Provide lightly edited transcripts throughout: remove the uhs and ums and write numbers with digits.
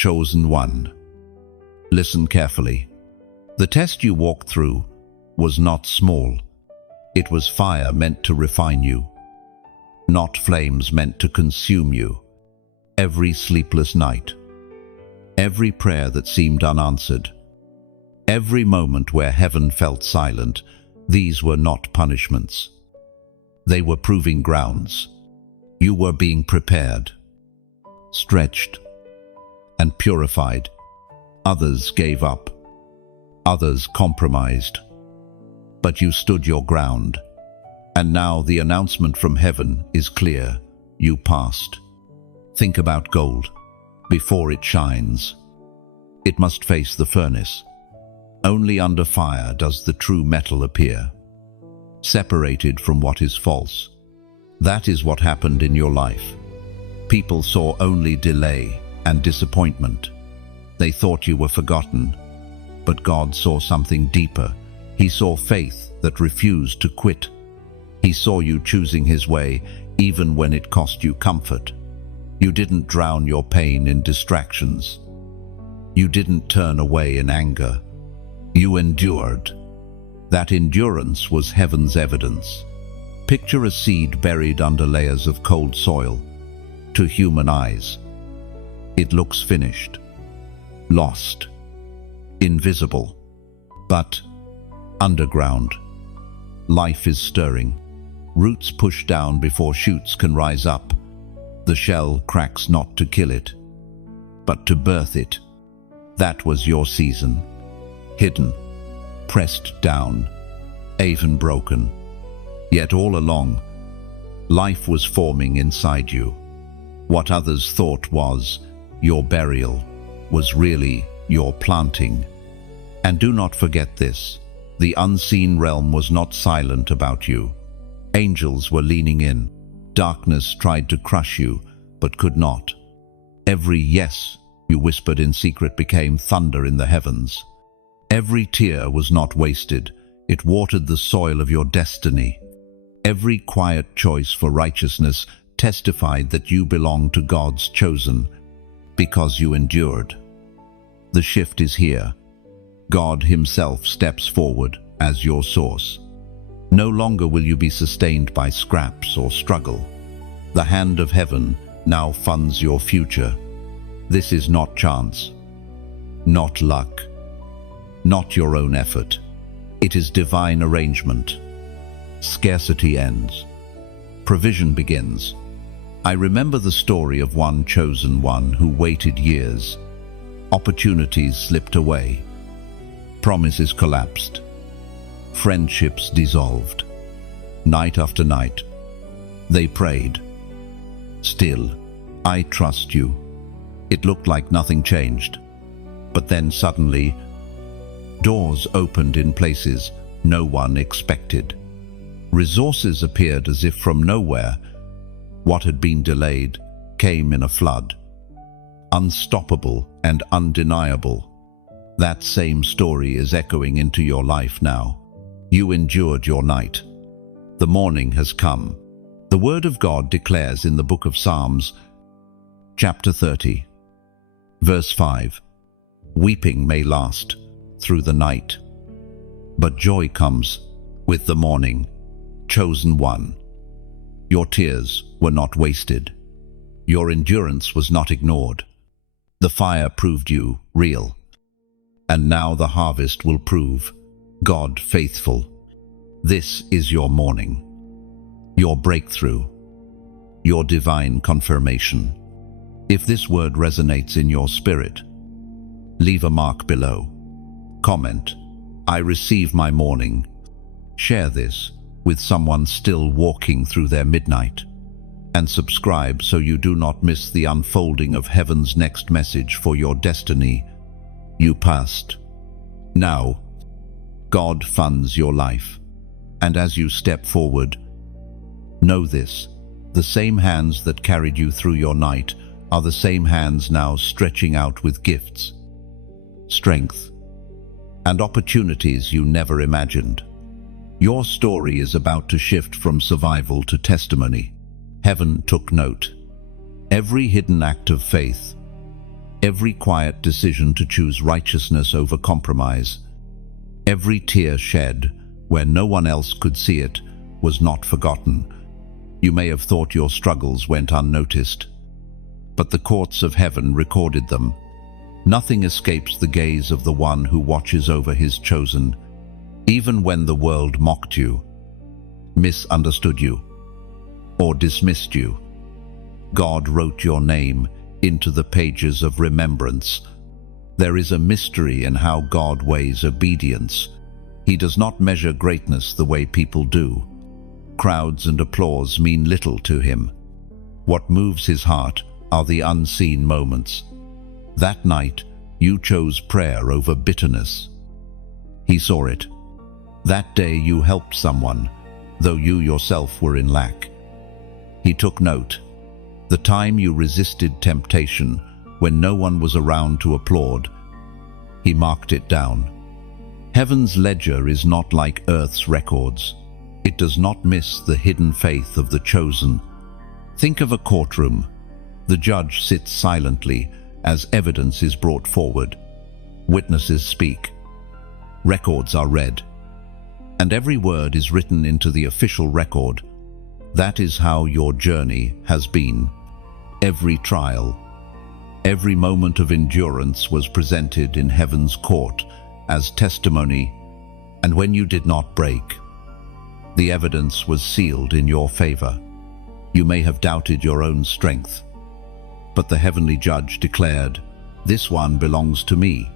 Chosen one. Listen carefully. The test you walked through was not small. It was fire meant to refine you, not flames meant to consume you. Every sleepless night, every prayer that seemed unanswered, every moment where heaven felt silent, these were not punishments. They were proving grounds. You were being prepared, stretched, and purified. Others gave up. Others compromised. But you stood your ground. And now the announcement from heaven is clear. You passed. Think about gold. Before it shines, it must face the furnace. Only under fire does the true metal appear, separated from what is false. That is what happened in your life. People saw only delay and disappointment. They thought you were forgotten, but God saw something deeper. He saw faith that refused to quit. He saw you choosing His way, even when it cost you comfort. You didn't drown your pain in distractions. You didn't turn away in anger. You endured. That endurance was heaven's evidence. Picture a seed buried under layers of cold soil. To human eyes, it looks finished, lost, invisible. But underground, life is stirring. Roots push down before shoots can rise up. The shell cracks not to kill it, but to birth it. That was your season. Hidden, pressed down, even broken. Yet all along, life was forming inside you. What others thought was your burial was really your planting. And do not forget this, the unseen realm was not silent about you. Angels were leaning in. Darkness tried to crush you, but could not. Every yes you whispered in secret became thunder in the heavens. Every tear was not wasted. It watered the soil of your destiny. Every quiet choice for righteousness testified that you belonged to God's chosen, because you endured. The shift is here. God Himself steps forward as your source. No longer will you be sustained by scraps or struggle. The hand of heaven now funds your future. This is not chance, not luck, not your own effort. It is divine arrangement. Scarcity ends. Provision begins. I remember the story of one chosen one who waited years. Opportunities slipped away. Promises collapsed. Friendships dissolved. Night after night, they prayed. Still, I trust you. It looked like nothing changed. But then suddenly, doors opened in places no one expected. Resources appeared as if from nowhere. What had been delayed came in a flood. Unstoppable and undeniable. That same story is echoing into your life now. You endured your night. The morning has come. The Word of God declares in the book of Psalms, chapter 30, verse 5, "Weeping may last through the night, but joy comes with the morning." Chosen one, your tears were not wasted. Your endurance was not ignored. The fire proved you real. And now the harvest will prove God faithful. This is your morning, your breakthrough, your divine confirmation. If this word resonates in your spirit, leave a mark below. Comment, "I receive my morning." Share this with someone still walking through their midnight. And subscribe so you do not miss the unfolding of heaven's next message for your destiny. You passed. Now, God funds your life. And as you step forward, know this, the same hands that carried you through your night are the same hands now stretching out with gifts, strength, and opportunities you never imagined. Your story is about to shift from survival to testimony. Heaven took note. Every hidden act of faith, every quiet decision to choose righteousness over compromise, every tear shed where no one else could see it was not forgotten. You may have thought your struggles went unnoticed, but the courts of heaven recorded them. Nothing escapes the gaze of the one who watches over his chosen. Even when the world mocked you, misunderstood you, or dismissed you, God wrote your name into the pages of remembrance. There is a mystery in how God weighs obedience. He does not measure greatness the way people do. Crowds and applause mean little to him. What moves his heart are the unseen moments. That night, you chose prayer over bitterness. He saw it. That day you helped someone, though you yourself were in lack. He took note. The time you resisted temptation when no one was around to applaud, he marked it down. Heaven's ledger is not like earth's records. It does not miss the hidden faith of the chosen. Think of a courtroom. The judge sits silently as evidence is brought forward. Witnesses speak. Records are read. And every word is written into the official record. That is how your journey has been. Every trial, every moment of endurance was presented in heaven's court as testimony, and when you did not break, the evidence was sealed in your favor. You may have doubted your own strength, but the heavenly judge declared, "This one belongs to me."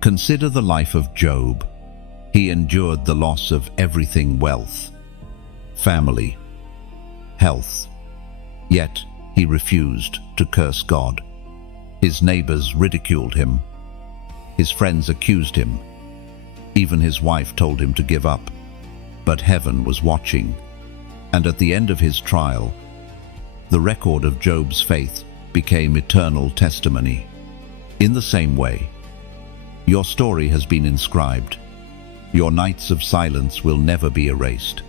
Consider the life of Job. He endured the loss of everything: wealth, family, health. Yet he refused to curse God. His neighbors ridiculed him. His friends accused him. Even his wife told him to give up. But heaven was watching, and at the end of his trial, the record of Job's faith became eternal testimony. In the same way, your story has been inscribed. Your nights of silence will never be erased.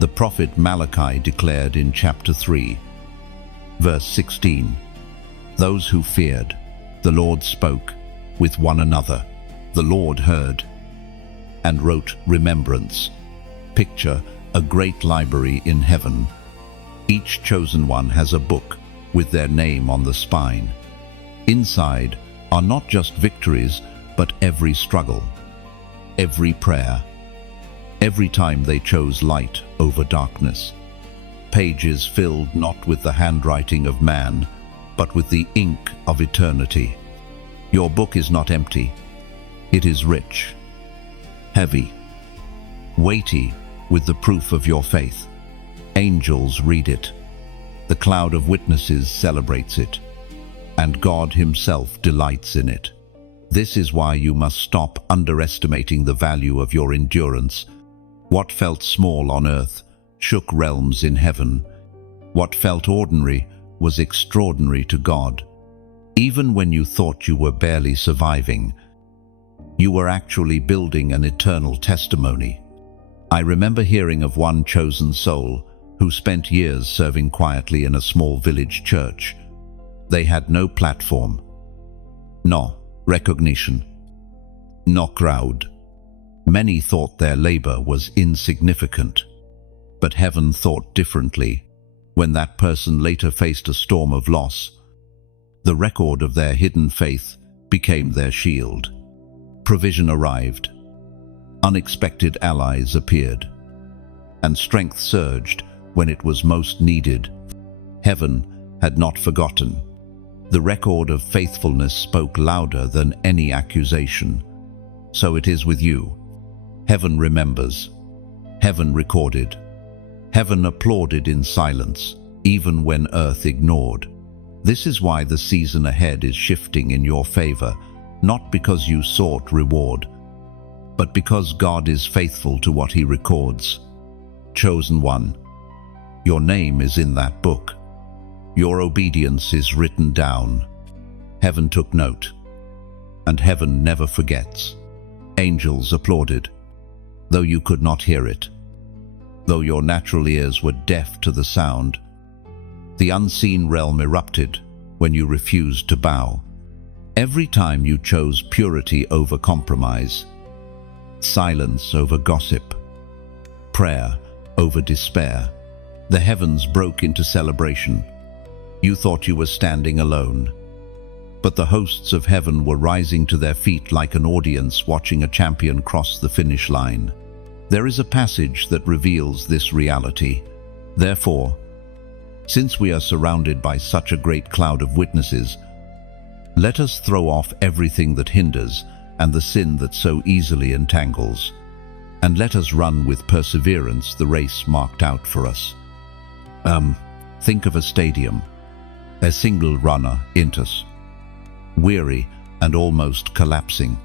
The prophet Malachi declared in chapter 3, verse 16, "Those who feared the Lord spoke with one another. The Lord heard and wrote remembrance." Picture a great library in heaven. Each chosen one has a book with their name on the spine. Inside are not just victories, but every struggle, every prayer, every time they chose light over darkness. Pages filled not with the handwriting of man, but with the ink of eternity. Your book is not empty. It is rich, heavy, weighty with the proof of your faith. Angels read it. The cloud of witnesses celebrates it, and God himself delights in it. This is why you must stop underestimating the value of your endurance. What felt small on earth shook realms in heaven. What felt ordinary was extraordinary to God. Even when you thought you were barely surviving, you were actually building an eternal testimony. I remember hearing of one chosen soul who spent years serving quietly in a small village church. They had no platform, no recognition, no crowd. Many thought their labor was insignificant, but heaven thought differently. When that person later faced a storm of loss, the record of their hidden faith became their shield. Provision arrived, unexpected allies appeared, and strength surged when it was most needed. Heaven had not forgotten. The record of faithfulness spoke louder than any accusation. So it is with you. Heaven remembers. Heaven recorded. Heaven applauded in silence, even when earth ignored. This is why the season ahead is shifting in your favor, not because you sought reward, but because God is faithful to what he records. Chosen one, your name is in that book. Your obedience is written down. Heaven took note, and heaven never forgets. Angels applauded, though you could not hear it. Though your natural ears were deaf to the sound, the unseen realm erupted when you refused to bow. Every time you chose purity over compromise, silence over gossip, prayer over despair, the heavens broke into celebration. You thought you were standing alone, but the hosts of heaven were rising to their feet like an audience watching a champion cross the finish line. There is a passage that reveals this reality. Therefore, since we are surrounded by such a great cloud of witnesses, let us throw off everything that hinders and the sin that so easily entangles, and let us run with perseverance the race marked out for us. Think of a stadium, a single runner, Intus, weary and almost collapsing.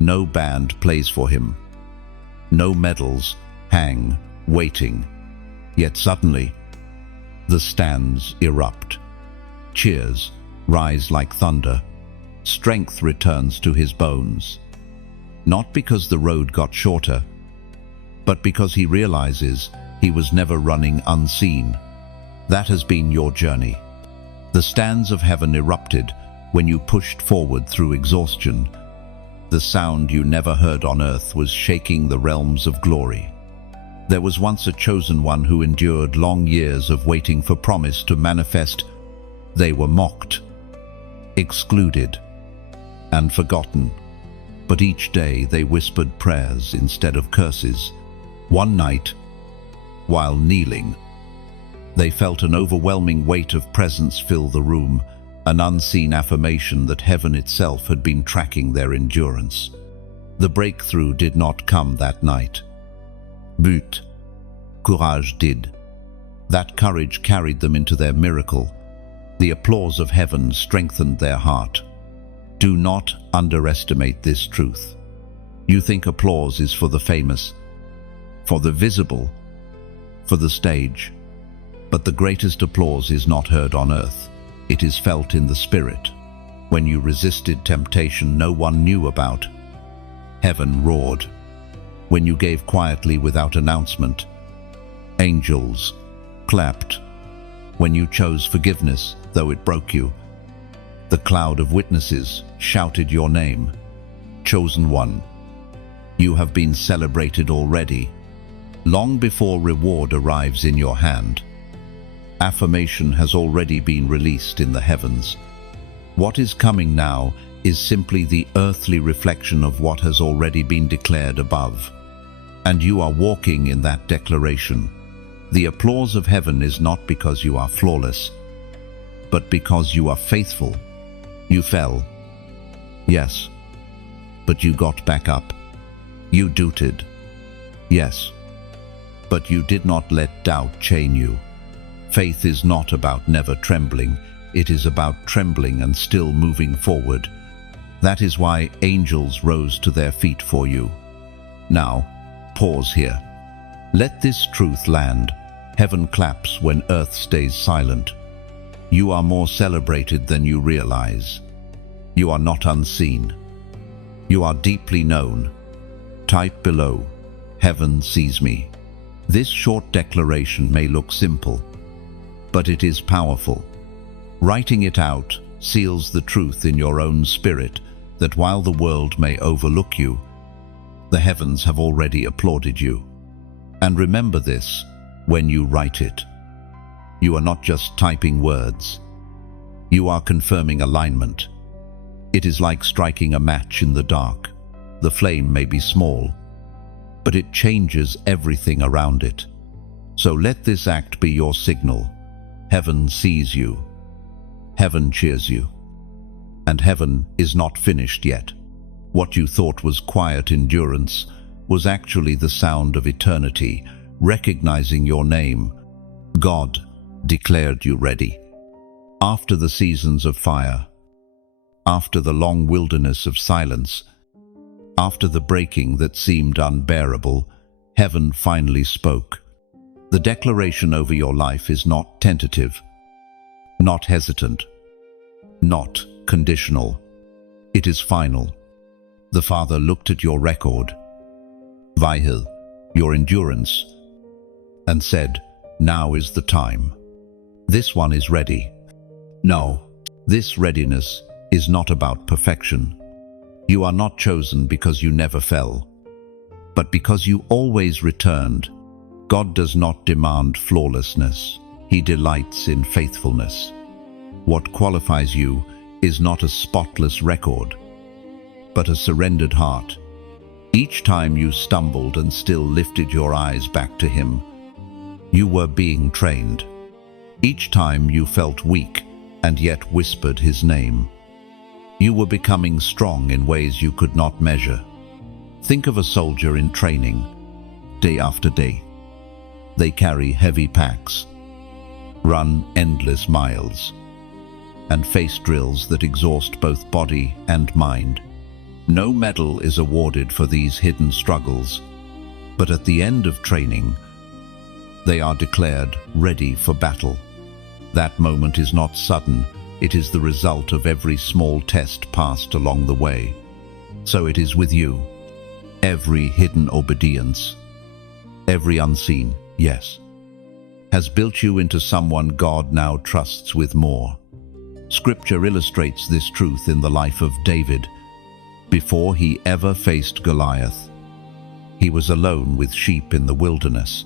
No band plays for him. No medals hang, waiting. Yet suddenly, the stands erupt. Cheers rise like thunder. Strength returns to his bones. Not because the road got shorter, but because he realizes he was never running unseen. That has been your journey. The stands of heaven erupted when you pushed forward through exhaustion. The sound you never heard on earth was shaking the realms of glory. There was once a chosen one who endured long years of waiting for promise to manifest. They were mocked, excluded, and forgotten. But each day they whispered prayers instead of curses. One night, while kneeling, they felt an overwhelming weight of presence fill the room, an unseen affirmation that heaven itself had been tracking their endurance. The breakthrough did not come that night. But courage did. That courage carried them into their miracle. The applause of heaven strengthened their heart. Do not underestimate this truth. You think applause is for the famous, for the visible, for the stage. But the greatest applause is not heard on earth. It is felt in the spirit. When you resisted temptation no one knew about, heaven roared. When you gave quietly without announcement, angels clapped. When you chose forgiveness, though it broke you, the cloud of witnesses shouted your name. Chosen one, you have been celebrated already, long before reward arrives in your hand. Affirmation has already been released in the heavens. What is coming now is simply the earthly reflection of what has already been declared above. And you are walking in that declaration. The applause of heaven is not because you are flawless, but because you are faithful. You fell, yes, but you got back up. You doubted, yes, but you did not let doubt chain you. Faith is not about never trembling, it is about trembling and still moving forward. That is why angels rose to their feet for you. Now, pause here. Let this truth land. Heaven claps when earth stays silent. You are more celebrated than you realize. You are not unseen. You are deeply known. Type below, heaven sees me. This short declaration may look simple, but it is powerful. Writing it out seals the truth in your own spirit that while the world may overlook you, the heavens have already applauded you. And remember this when you write it. You are not just typing words. You are confirming alignment. It is like striking a match in the dark. The flame may be small, but it changes everything around it. So let this act be your signal. Heaven sees you. Heaven cheers you. And heaven is not finished yet. What you thought was quiet endurance was actually the sound of eternity, recognizing your name. God declared you ready. After the seasons of fire, after the long wilderness of silence, after the breaking that seemed unbearable, heaven finally spoke. The declaration over your life is not tentative, not hesitant, not conditional. It is final. The Father looked at your record, Vihil, your endurance, and said, now is the time. This one is ready. No, This readiness is not about perfection. You are not chosen because you never fell, but because you always returned. God does not demand flawlessness. He delights in faithfulness. What qualifies you is not a spotless record, but a surrendered heart. Each time you stumbled and still lifted your eyes back to Him, you were being trained. Each time you felt weak and yet whispered His name, you were becoming strong in ways you could not measure. Think of a soldier in training, day after day. They carry heavy packs, run endless miles, and face drills that exhaust both body and mind. No medal is awarded for these hidden struggles, but at the end of training, they are declared ready for battle. That moment is not sudden, it is the result of every small test passed along the way. So it is with you. Every hidden obedience, every unseen yes, has built you into someone God now trusts with more. Scripture illustrates this truth in the life of David. Before he ever faced Goliath, he was alone with sheep in the wilderness.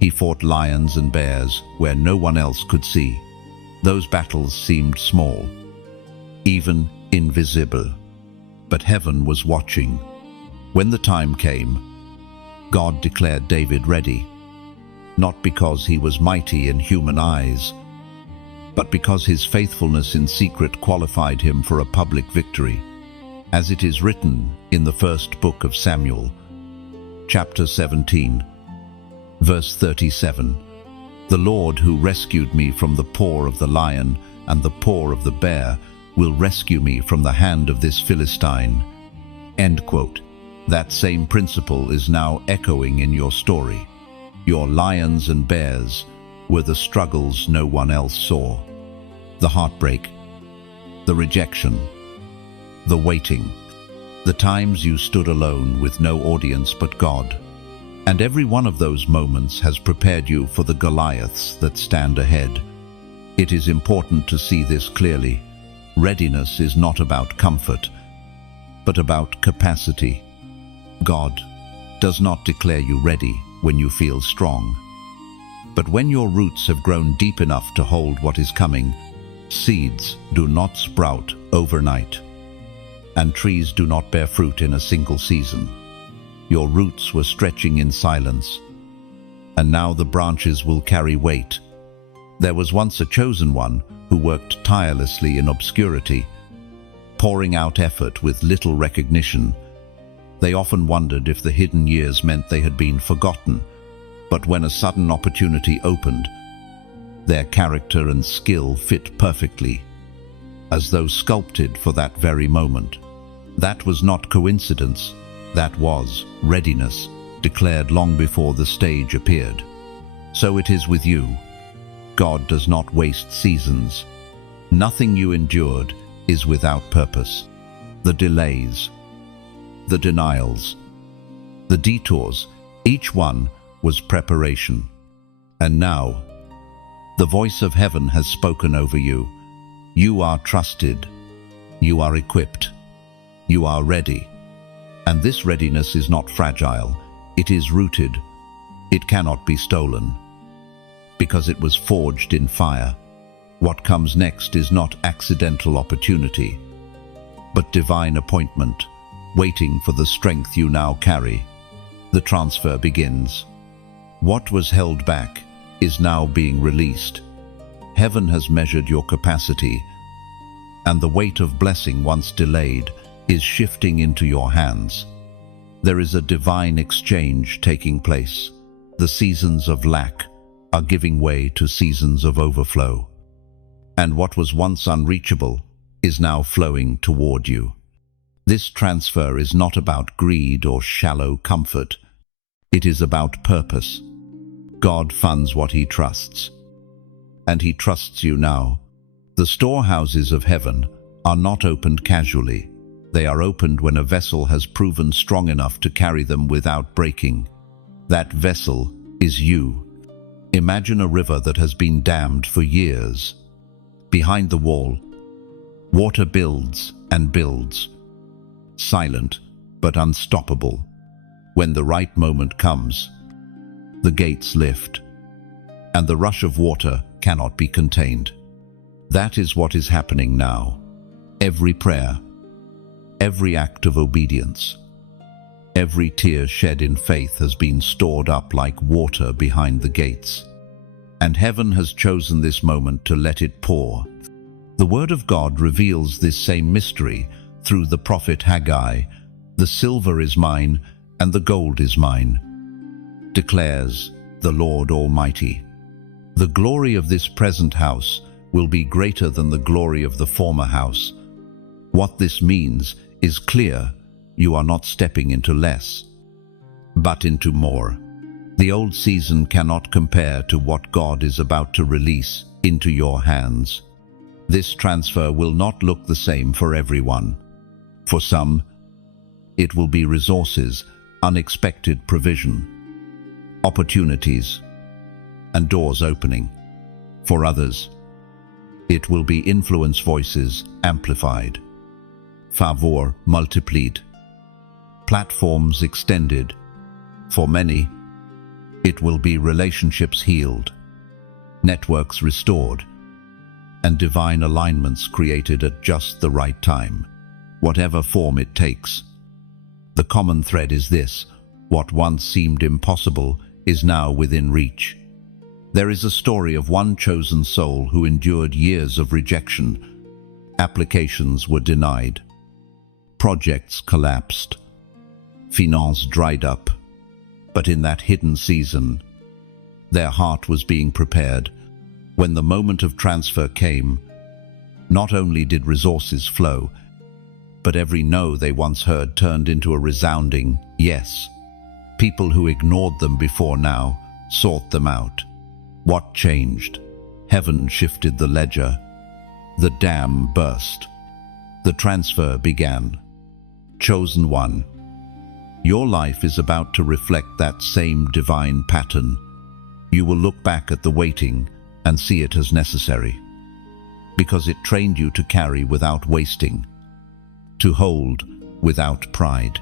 He fought lions and bears where no one else could see. Those battles seemed small, even invisible, but heaven was watching. When the time came, God declared David ready, not because he was mighty in human eyes, but because his faithfulness in secret qualified him for a public victory. As it is written in the first book of Samuel, chapter 17, verse 37, "The Lord who rescued me from the paw of the lion and the paw of the bear will rescue me from the hand of this Philistine." End quote. That same principle is now echoing in your story. Your lions and bears were the struggles no one else saw. The heartbreak, the rejection, the waiting, the times you stood alone with no audience but God. And every one of those moments has prepared you for the Goliaths that stand ahead. It is important to see this clearly. Readiness is not about comfort, but about capacity. God does not declare you ready when you feel strong, but when your roots have grown deep enough to hold what is coming. Seeds do not sprout overnight, and trees do not bear fruit in a single season. Your roots were stretching in silence, and now the branches will carry weight. There was once a chosen one who worked tirelessly in obscurity, pouring out effort with little recognition. They often wondered if the hidden years meant they had been forgotten, but when a sudden opportunity opened, their character and skill fit perfectly, as though sculpted for that very moment. That was not coincidence, that was readiness, declared long before the stage appeared. So it is with you. God does not waste seasons. Nothing you endured is without purpose. The delays, the denials, the detours, each one was preparation. And now, the voice of heaven has spoken over you. You are trusted. You are equipped. You are ready. And this readiness is not fragile. It is rooted. It cannot be stolen, because it was forged in fire. What comes next is not accidental opportunity, but divine appointment, waiting for the strength you now carry. The transfer begins. What was held back is now being released. Heaven has measured your capacity, and the weight of blessing once delayed is shifting into your hands. There is a divine exchange taking place. The seasons of lack are giving way to seasons of overflow. And what was once unreachable is now flowing toward you. This transfer is not about greed or shallow comfort. It is about purpose. God funds what He trusts, and He trusts you now. The storehouses of heaven are not opened casually. They are opened when a vessel has proven strong enough to carry them without breaking. That vessel is you. Imagine a river that has been dammed for years. Behind the wall, Water builds and builds, silent but unstoppable. When the right moment comes, the gates lift, and the rush of water cannot be contained. That is what is happening now. Every prayer, every act of obedience, every tear shed in faith has been stored up like water behind the gates, and heaven has chosen this moment to let it pour. The Word of God reveals this same mystery through the prophet Haggai. The silver is mine and the gold is mine, declares the Lord Almighty. The glory of this present house will be greater than the glory of the former house. What this means is clear. You are not stepping into less, but into more. The old season cannot compare to what God is about to release into your hands. This transfer will not look the same for everyone. For some, it will be resources, unexpected provision, opportunities, and doors opening. For others, it will be influence voices amplified, favor multiplied, platforms extended. For many, it will be relationships healed, networks restored, and divine alignments created at just the right time. Whatever form it takes, the common thread is this: what once seemed impossible is now within reach. There is a story of one chosen soul who endured years of rejection. Applications were denied, projects collapsed, finance dried up. But in that hidden season, their heart was being prepared. When the moment of transfer came, not only did resources flow, but every no they once heard turned into a resounding yes. People who ignored them before now sought them out. What changed? Heaven shifted the ledger. The dam burst. The transfer began. Chosen one, your life is about to reflect that same divine pattern. You will look back at the waiting and see it as necessary, because it trained you to carry without wasting, to hold without pride,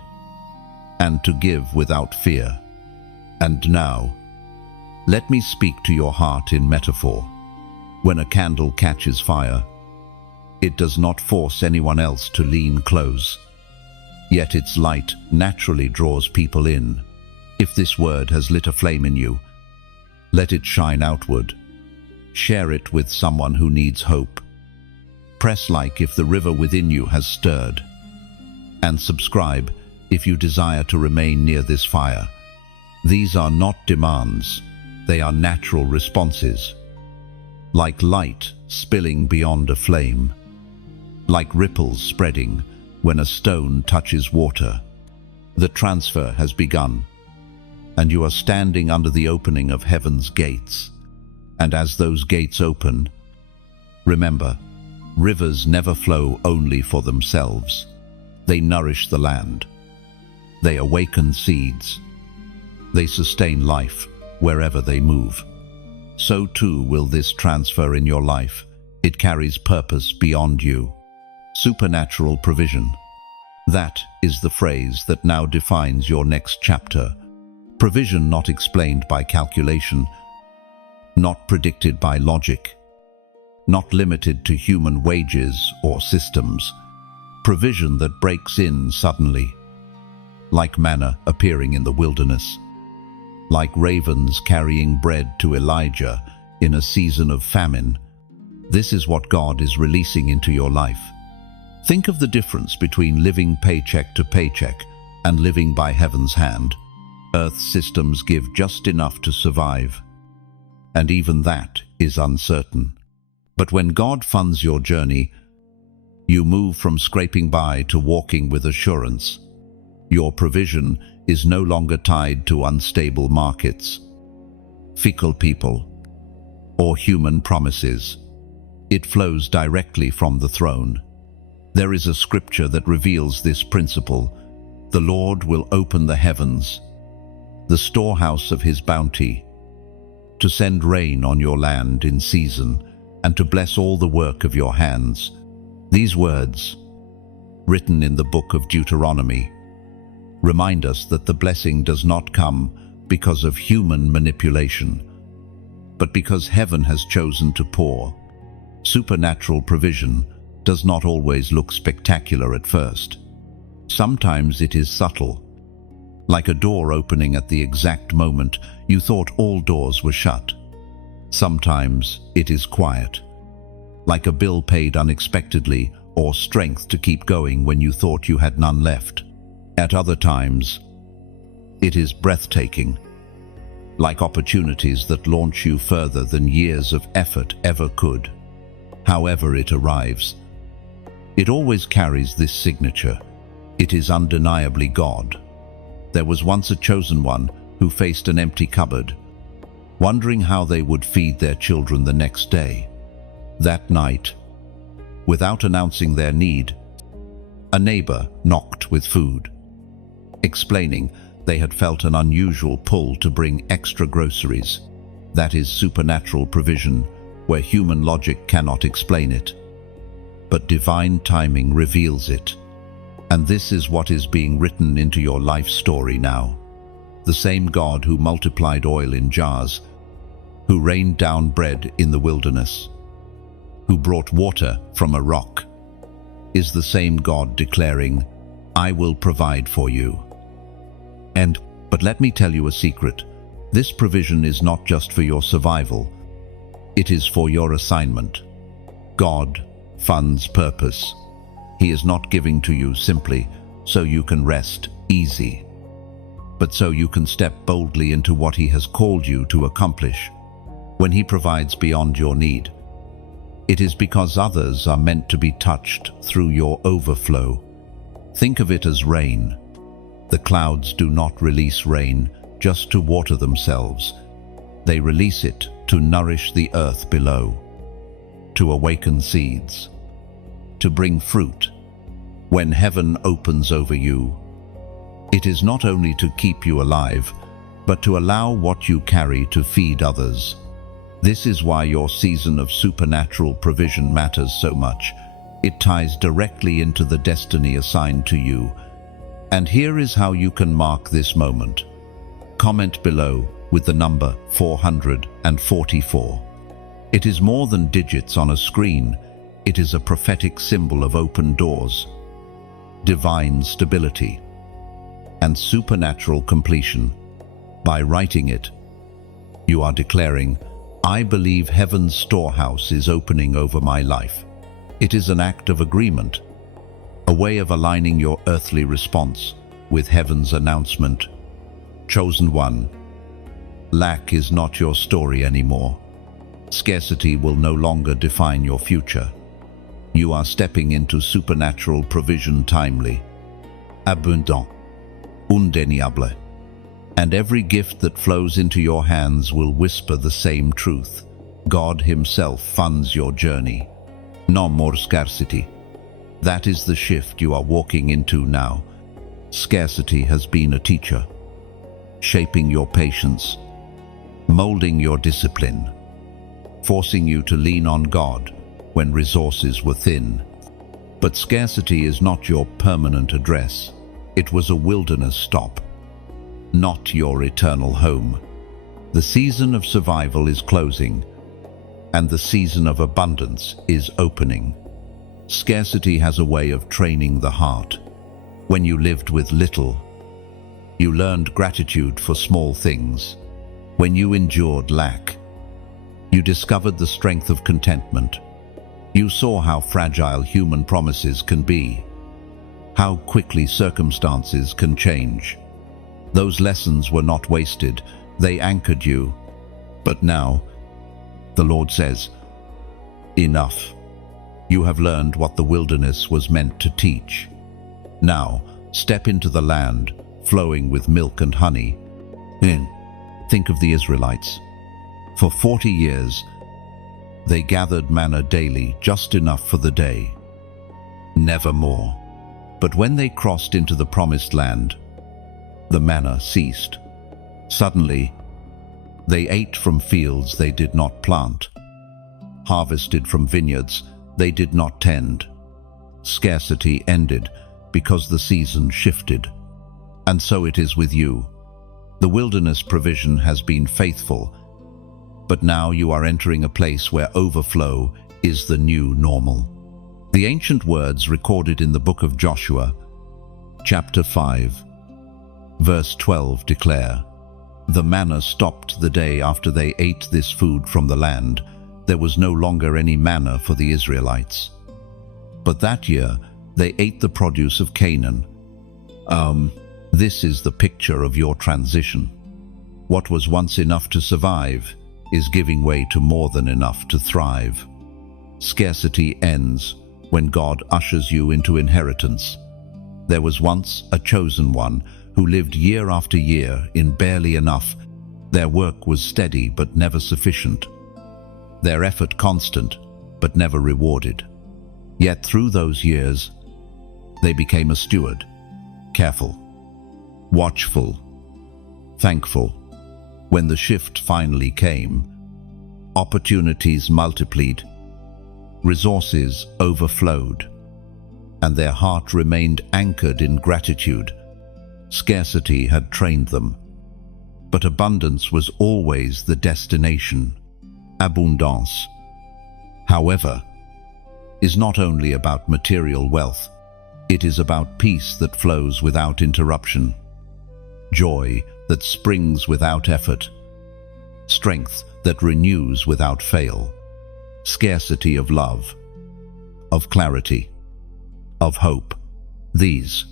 and to give without fear. And now, let me speak to your heart in metaphor. When a candle catches fire, it does not force anyone else to lean close, yet its light naturally draws people in. If this word has lit a flame in you, let it shine outward. Share it with someone who needs hope. Press like if the river within you has stirred. And subscribe if you desire to remain near this fire. These are not demands, they are natural responses. Like light spilling beyond a flame, like ripples spreading when a stone touches water. The transfer has begun, and you are standing under the opening of heaven's gates. And as those gates open, remember, rivers never flow only for themselves. They nourish the land. They awaken seeds. They sustain life wherever they move. So too will this transfer in your life. It carries purpose beyond you. Supernatural provision. That is the phrase that now defines your next chapter. Provision not explained by calculation, not predicted by logic, not limited to human wages or systems. Provision that breaks in suddenly, like manna appearing in the wilderness, like ravens carrying bread to Elijah in a season of famine. This is what God is releasing into your life. Think of the difference between living paycheck to paycheck and living by heaven's hand. Earth's systems give just enough to survive, and even that is uncertain. But when God funds your journey, you move from scraping by to walking with assurance. Your provision is no longer tied to unstable markets, fickle people, or human promises. It flows directly from the throne. There is a scripture that reveals this principle. The Lord will open the heavens, the storehouse of his bounty, to send rain on your land in season and to bless all the work of your hands. These words, written in the book of Deuteronomy, remind us that the blessing does not come because of human manipulation, but because heaven has chosen to pour. Supernatural provision does not always look spectacular at first. Sometimes it is subtle, like a door opening at the exact moment you thought all doors were shut. Sometimes it is quiet, like a bill paid unexpectedly or strength to keep going when you thought you had none left. At other times, it is breathtaking, like opportunities that launch you further than years of effort ever could. However it arrives, it always carries this signature: it is undeniably God. There was once a chosen one who faced an empty cupboard, wondering how they would feed their children the next day. That night, without announcing their need, a neighbor knocked with food, explaining they had felt an unusual pull to bring extra groceries. That is supernatural provision, where human logic cannot explain it. But divine timing reveals it. And this is what is being written into your life story now. The same God who multiplied oil in jars, who rained down bread in the wilderness, who brought water from a rock, is the same God declaring, "I will provide for you." But let me tell you a secret. This provision is not just for your survival. It is for your assignment. God funds purpose. He is not giving to you simply so you can rest easy, but so you can step boldly into what He has called you to accomplish. When He provides beyond your need, it is because others are meant to be touched through your overflow. Think of it as rain. The clouds do not release rain just to water themselves. They release it to nourish the earth below, to awaken seeds, to bring fruit. When heaven opens over you, it is not only to keep you alive, but to allow what you carry to feed others. This is why your season of supernatural provision matters so much. It ties directly into the destiny assigned to you. And here is how you can mark this moment. Comment below with the number 444. It is more than digits on a screen. It is a prophetic symbol of open doors, divine stability, and supernatural completion. By writing it, you are declaring, "I believe heaven's storehouse is opening over my life." It is an act of agreement, a way of aligning your earthly response with heaven's announcement. Chosen one, lack is not your story anymore. Scarcity will no longer define your future. You are stepping into supernatural provision timely, abundant, indéniable. And every gift that flows into your hands will whisper the same truth. God Himself funds your journey. No more scarcity. That is the shift you are walking into now. Scarcity has been a teacher, shaping your patience, molding your discipline, forcing you to lean on God when resources were thin. But scarcity is not your permanent address. It was a wilderness stop, not your eternal home. The season of survival is closing, and the season of abundance is opening. Scarcity has a way of training the heart. When you lived with little, you learned gratitude for small things. When you endured lack, you discovered the strength of contentment. You saw how fragile human promises can be, how quickly circumstances can change. Those lessons were not wasted, they anchored you. But now, the Lord says, enough. You have learned what the wilderness was meant to teach. Now, step into the land, flowing with milk and honey. Think of the Israelites. For 40 years, they gathered manna daily, just enough for the day. Never more. But when they crossed into the promised land, the manna ceased. Suddenly, they ate from fields they did not plant, harvested from vineyards they did not tend. Scarcity ended because the season shifted. And so it is with you. The wilderness provision has been faithful, but now you are entering a place where overflow is the new normal. The ancient words recorded in the book of Joshua, chapter 5, verse 12 declare, "The manna stopped the day after they ate this food from the land. There was no longer any manna for the Israelites. But that year they ate the produce of Canaan." This is the picture of your transition. What was once enough to survive is giving way to more than enough to thrive. Scarcity ends when God ushers you into inheritance. There was once a chosen one who lived year after year in barely enough. Their work was steady but never sufficient. Their effort constant but never rewarded. Yet through those years, they became a steward, careful, watchful, thankful. When the shift finally came, opportunities multiplied, resources overflowed, and their heart remained anchored in gratitude. Scarcity had trained them, but abundance was always the destination. Abundance, however, is not only about material wealth, it is about peace that flows without interruption, joy that springs without effort, strength that renews without fail, scarcity of love, of clarity, of hope. These,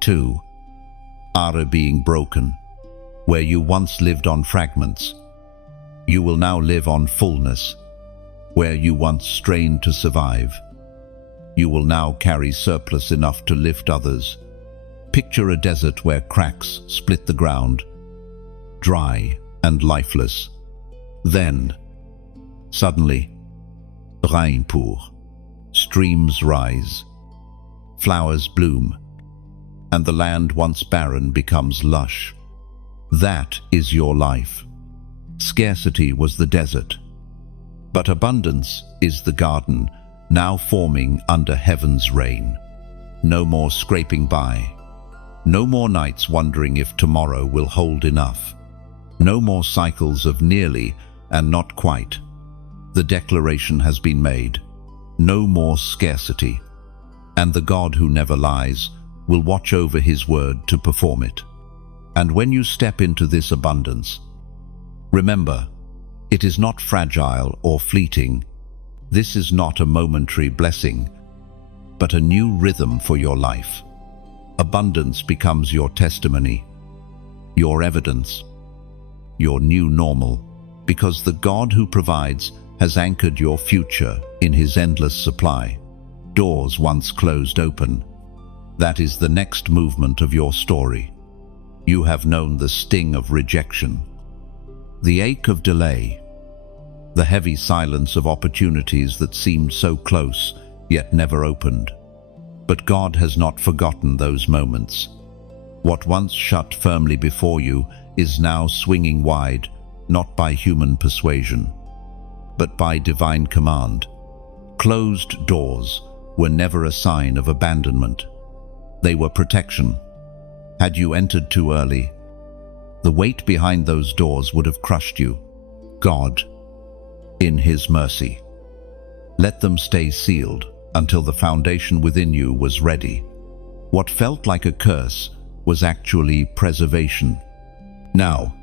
too, are being broken. Where you once lived on fragments, you will now live on fullness. Where you once strained to survive, you will now carry surplus enough to lift others. Picture a desert where cracks split the ground, dry and lifeless. Then, suddenly, rain pour, streams rise, flowers bloom, and the land once barren becomes lush. That is your life. Scarcity was the desert, but abundance is the garden, now forming under heaven's rain. No more scraping by. No more nights wondering if tomorrow will hold enough. No more cycles of nearly and not quite. The declaration has been made. No more scarcity. And the God who never lies will watch over his word to perform it. And when you step into this abundance, remember, it is not fragile or fleeting. This is not a momentary blessing, but a new rhythm for your life. Abundance becomes your testimony, your evidence, your new normal, because the God who provides has anchored your future in his endless supply. Doors once closed open. That is the next movement of your story. You have known the sting of rejection, the ache of delay, the heavy silence of opportunities that seemed so close, yet never opened. But God has not forgotten those moments. What once shut firmly before you is now swinging wide, not by human persuasion, but by divine command. Closed doors were never a sign of abandonment. They were protection. Had you entered too early, the weight behind those doors would have crushed you. God, in his mercy, let them stay sealed until the foundation within you was ready. What felt like a curse was actually preservation. Now,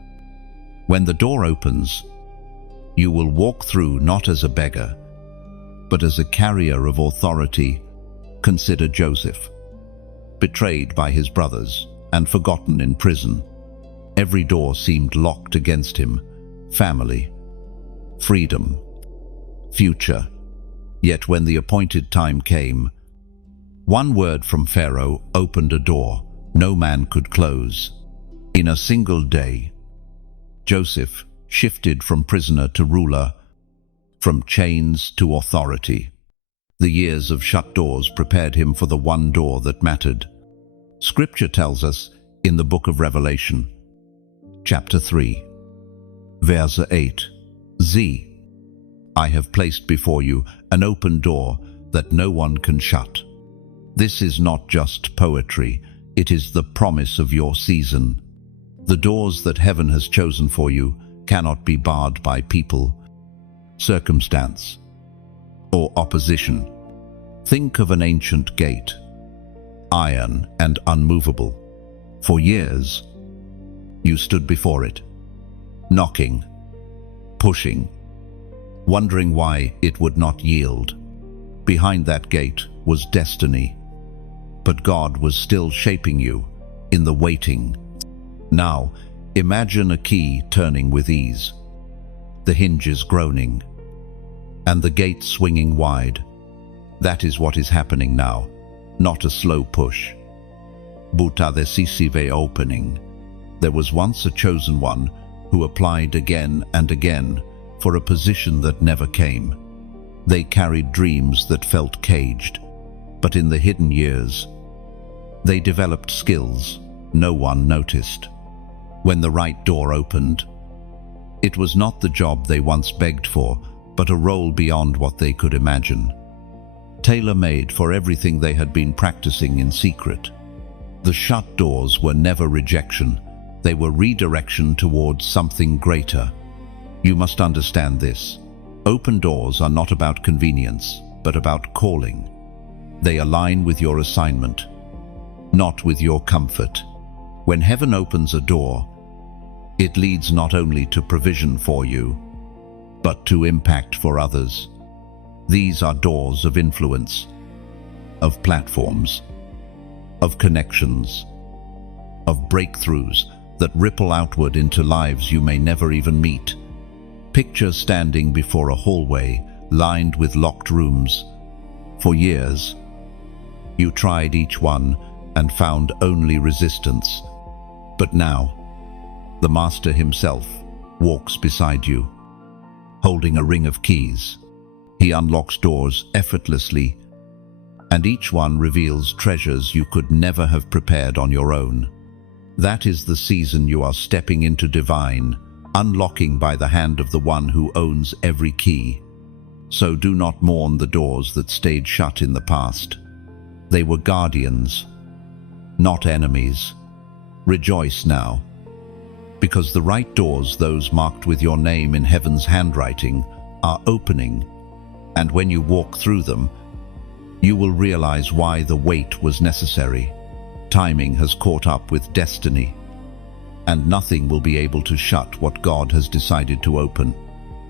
when the door opens, you will walk through not as a beggar, but as a carrier of authority. Consider Joseph, betrayed by his brothers and forgotten in prison. Every door seemed locked against him: family, freedom, future. Yet when the appointed time came, one word from Pharaoh opened a door no man could close. In a single day, Joseph shifted from prisoner to ruler, from chains to authority. The years of shut doors prepared him for the one door that mattered. Scripture tells us in the book of Revelation, chapter 3, verse 8, I have placed before you an open door that no one can shut. This is not just poetry, it is the promise of your season. The doors that heaven has chosen for you cannot be barred by people, circumstance, or opposition. Think of an ancient gate, iron and unmovable. For years, you stood before it, knocking, pushing, wondering why it would not yield. Behind that gate was destiny, but God was still shaping you in the waiting. Now, imagine a key turning with ease, the hinges groaning, and the gate swinging wide. That is what is happening now, not a slow push, but a decisive opening. There was once a chosen one who applied again and again for a position that never came. They carried dreams that felt caged, but in the hidden years, they developed skills no one noticed. When the right door opened, it was not the job they once begged for, but a role beyond what they could imagine. Tailor-made for everything they had been practicing in secret. The shut doors were never rejection, they were redirection towards something greater. You must understand this. Open doors are not about convenience, but about calling. They align with your assignment, not with your comfort. When heaven opens a door, it leads not only to provision for you, but to impact for others. These are doors of influence, of platforms, of connections, of breakthroughs that ripple outward into lives you may never even meet. Picture standing before a hallway lined with locked rooms. For years, you tried each one and found only resistance. But now, the Master himself walks beside you, holding a ring of keys. He unlocks doors effortlessly, and each one reveals treasures you could never have prepared on your own. That is the season you are stepping into, divine, unlocking by the hand of the one who owns every key. So do not mourn the doors that stayed shut in the past. They were guardians, not enemies. Rejoice now, because the right doors, those marked with your name in heaven's handwriting, are opening, and when you walk through them, you will realize why the wait was necessary. Timing has caught up with destiny, and nothing will be able to shut what God has decided to open.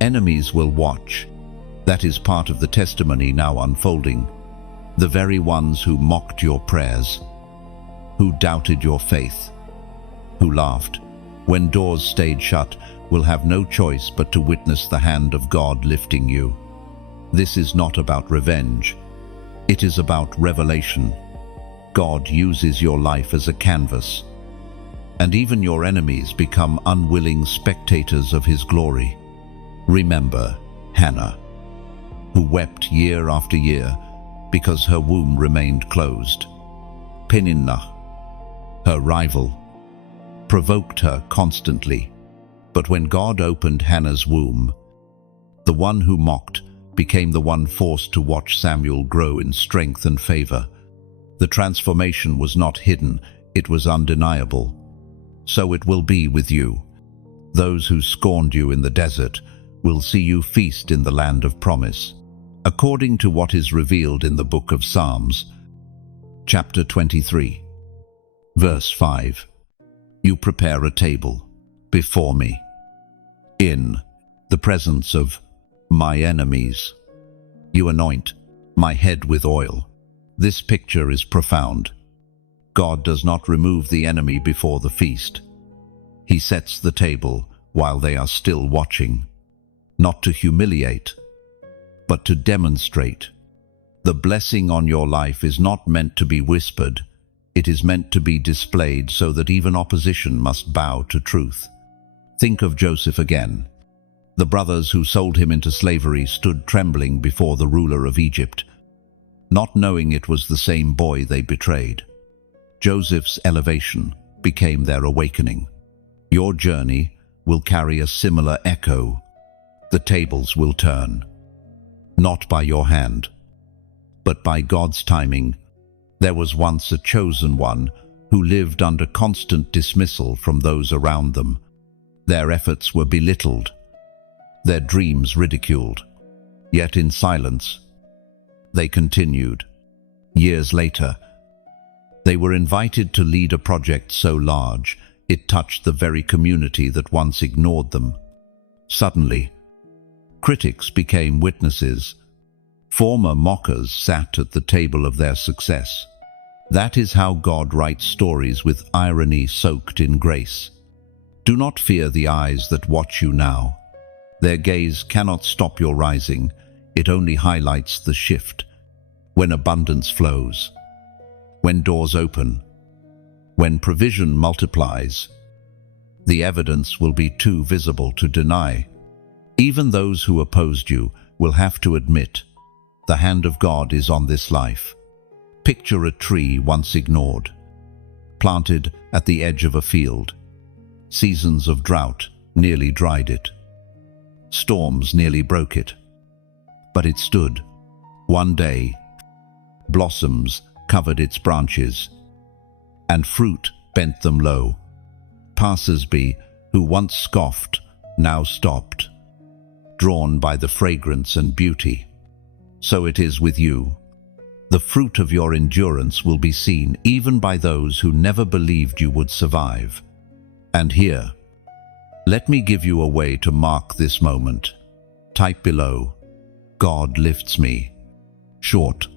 Enemies will watch. That is part of the testimony now unfolding. The very ones who mocked your prayers, who doubted your faith, who laughed when doors stayed shut, will have no choice but to witness the hand of God lifting you. This is not about revenge. It is about revelation. God uses your life as a canvas, and even your enemies become unwilling spectators of His glory. Remember Hannah, who wept year after year because her womb remained closed. Peninnah, her rival, provoked her constantly. But when God opened Hannah's womb, the one who mocked became the one forced to watch Samuel grow in strength and favor. The transformation was not hidden, it was undeniable. So it will be with you. Those who scorned you in the desert will see you feast in the land of promise. According to what is revealed in the book of Psalms, chapter 23, verse 5, you prepare a table before me in the presence of my enemies. You anoint my head with oil. This picture is profound. God does not remove the enemy before the feast. He sets the table while they are still watching, not to humiliate, but to demonstrate. The blessing on your life is not meant to be whispered. It is meant to be displayed so that even opposition must bow to truth. Think of Joseph again. The brothers who sold him into slavery stood trembling before the ruler of Egypt, not knowing it was the same boy they betrayed. Joseph's elevation became their awakening. Your journey will carry a similar echo. The tables will turn, not by your hand, But by God's timing, there was once a chosen one who lived under constant dismissal from those around them. Their efforts were belittled, their dreams ridiculed. Yet in silence, they continued. Years later, they were invited to lead a project so large it touched the very community that once ignored them. Suddenly, critics became witnesses. Former mockers sat at the table of their success. That is how God writes stories, with irony soaked in grace. Do not fear the eyes that watch you now. Their gaze cannot stop your rising. It only highlights the shift. When abundance flows, when doors open, when provision multiplies, the evidence will be too visible to deny. Even those who opposed you will have to admit, the hand of God is on this life. Picture a tree once ignored, planted at the edge of a field. Seasons of drought nearly dried it. Storms nearly broke it. But it stood. One day, blossoms covered its branches, and fruit bent them low. Passers-by who once scoffed now stopped, drawn by the fragrance and beauty. So it is with you. The fruit of your endurance will be seen even by those who never believed you would survive. And here, let me give you a way to mark this moment. Type below, God lifts me. Short,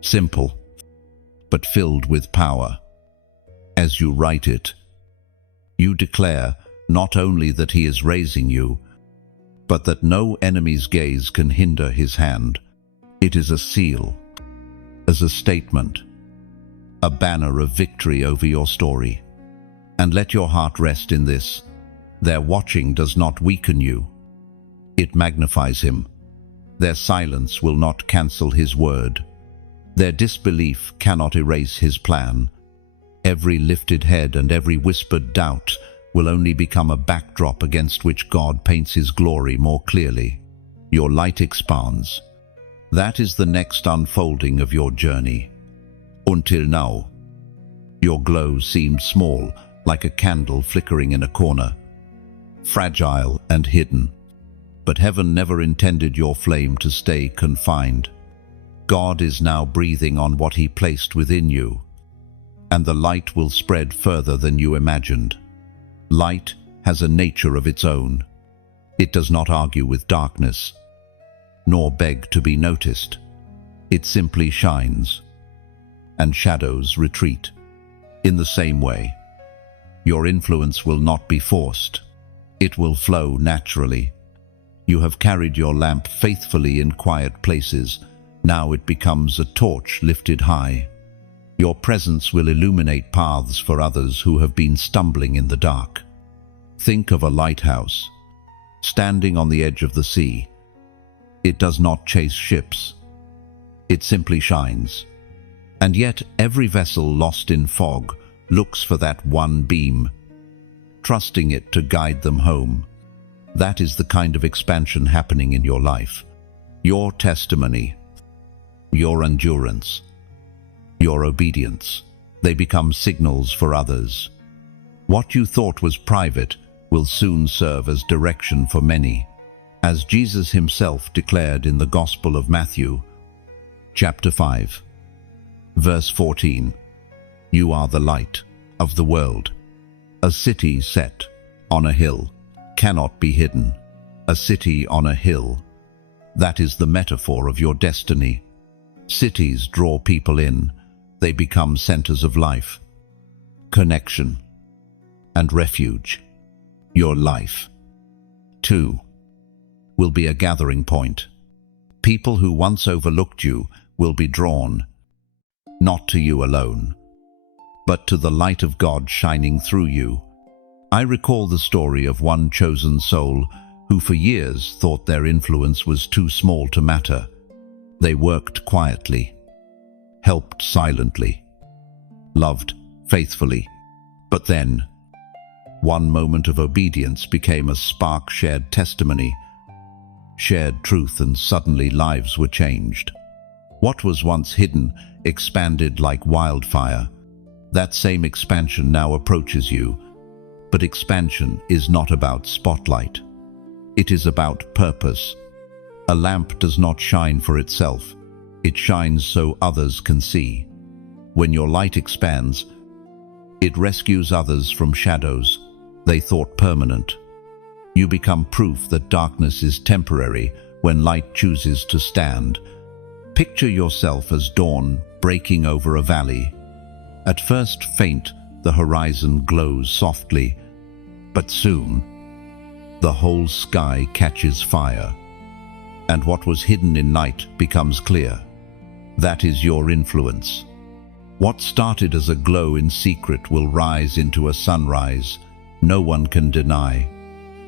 simple, but filled with power. As you write it, you declare not only that He is raising you, but that no enemy's gaze can hinder His hand. It is a seal, as a statement, a banner of victory over your story. And let your heart rest in this. Their watching does not weaken you. It magnifies Him. Their silence will not cancel His word. Their disbelief cannot erase His plan. Every lifted head and every whispered doubt will only become a backdrop against which God paints His glory more clearly. Your light expands. That is the next unfolding of your journey. Until now, your glow seemed small, like a candle flickering in a corner, fragile and hidden. But heaven never intended your flame to stay confined. God is now breathing on what He placed within you, and the light will spread further than you imagined. Light has a nature of its own. It does not argue with darkness, nor beg to be noticed. It simply shines, and shadows retreat. In the same way, your influence will not be forced. It will flow naturally. You have carried your lamp faithfully in quiet places. Now it becomes a torch lifted high. Your presence will illuminate paths for others who have been stumbling in the dark. Think of a lighthouse, standing on the edge of the sea. It does not chase ships. It simply shines. And yet every vessel lost in fog looks for that one beam, trusting it to guide them home. That is the kind of expansion happening in your life. Your testimony, your endurance, your obedience, they become signals for others. What you thought was private will soon serve as direction for many. As Jesus Himself declared in the Gospel of Matthew, chapter 5, verse 14, "You are the light of the world. A city set on a hill cannot be hidden." A city on a hill. That is the metaphor of your destiny. Cities draw people in. They become centers of life, connection, and refuge. Your life, too, will be a gathering point. People who once overlooked you will be drawn, not to you alone, but to the light of God shining through you. I recall the story of one chosen soul who for years thought their influence was too small to matter. They worked quietly, helped silently, loved faithfully. But then, one moment of obedience became a spark, shared testimony, shared truth, and suddenly lives were changed. What was once hidden expanded like wildfire. That same expansion now approaches you. But expansion is not about spotlight. It is about purpose. A lamp does not shine for itself. It shines so others can see. When your light expands, it rescues others from shadows they thought permanent. You become proof that darkness is temporary when light chooses to stand. Picture yourself as dawn breaking over a valley. At first faint, the horizon glows softly, but soon the whole sky catches fire, and what was hidden in night becomes clear. That is your influence. What started as a glow in secret will rise into a sunrise no one can deny.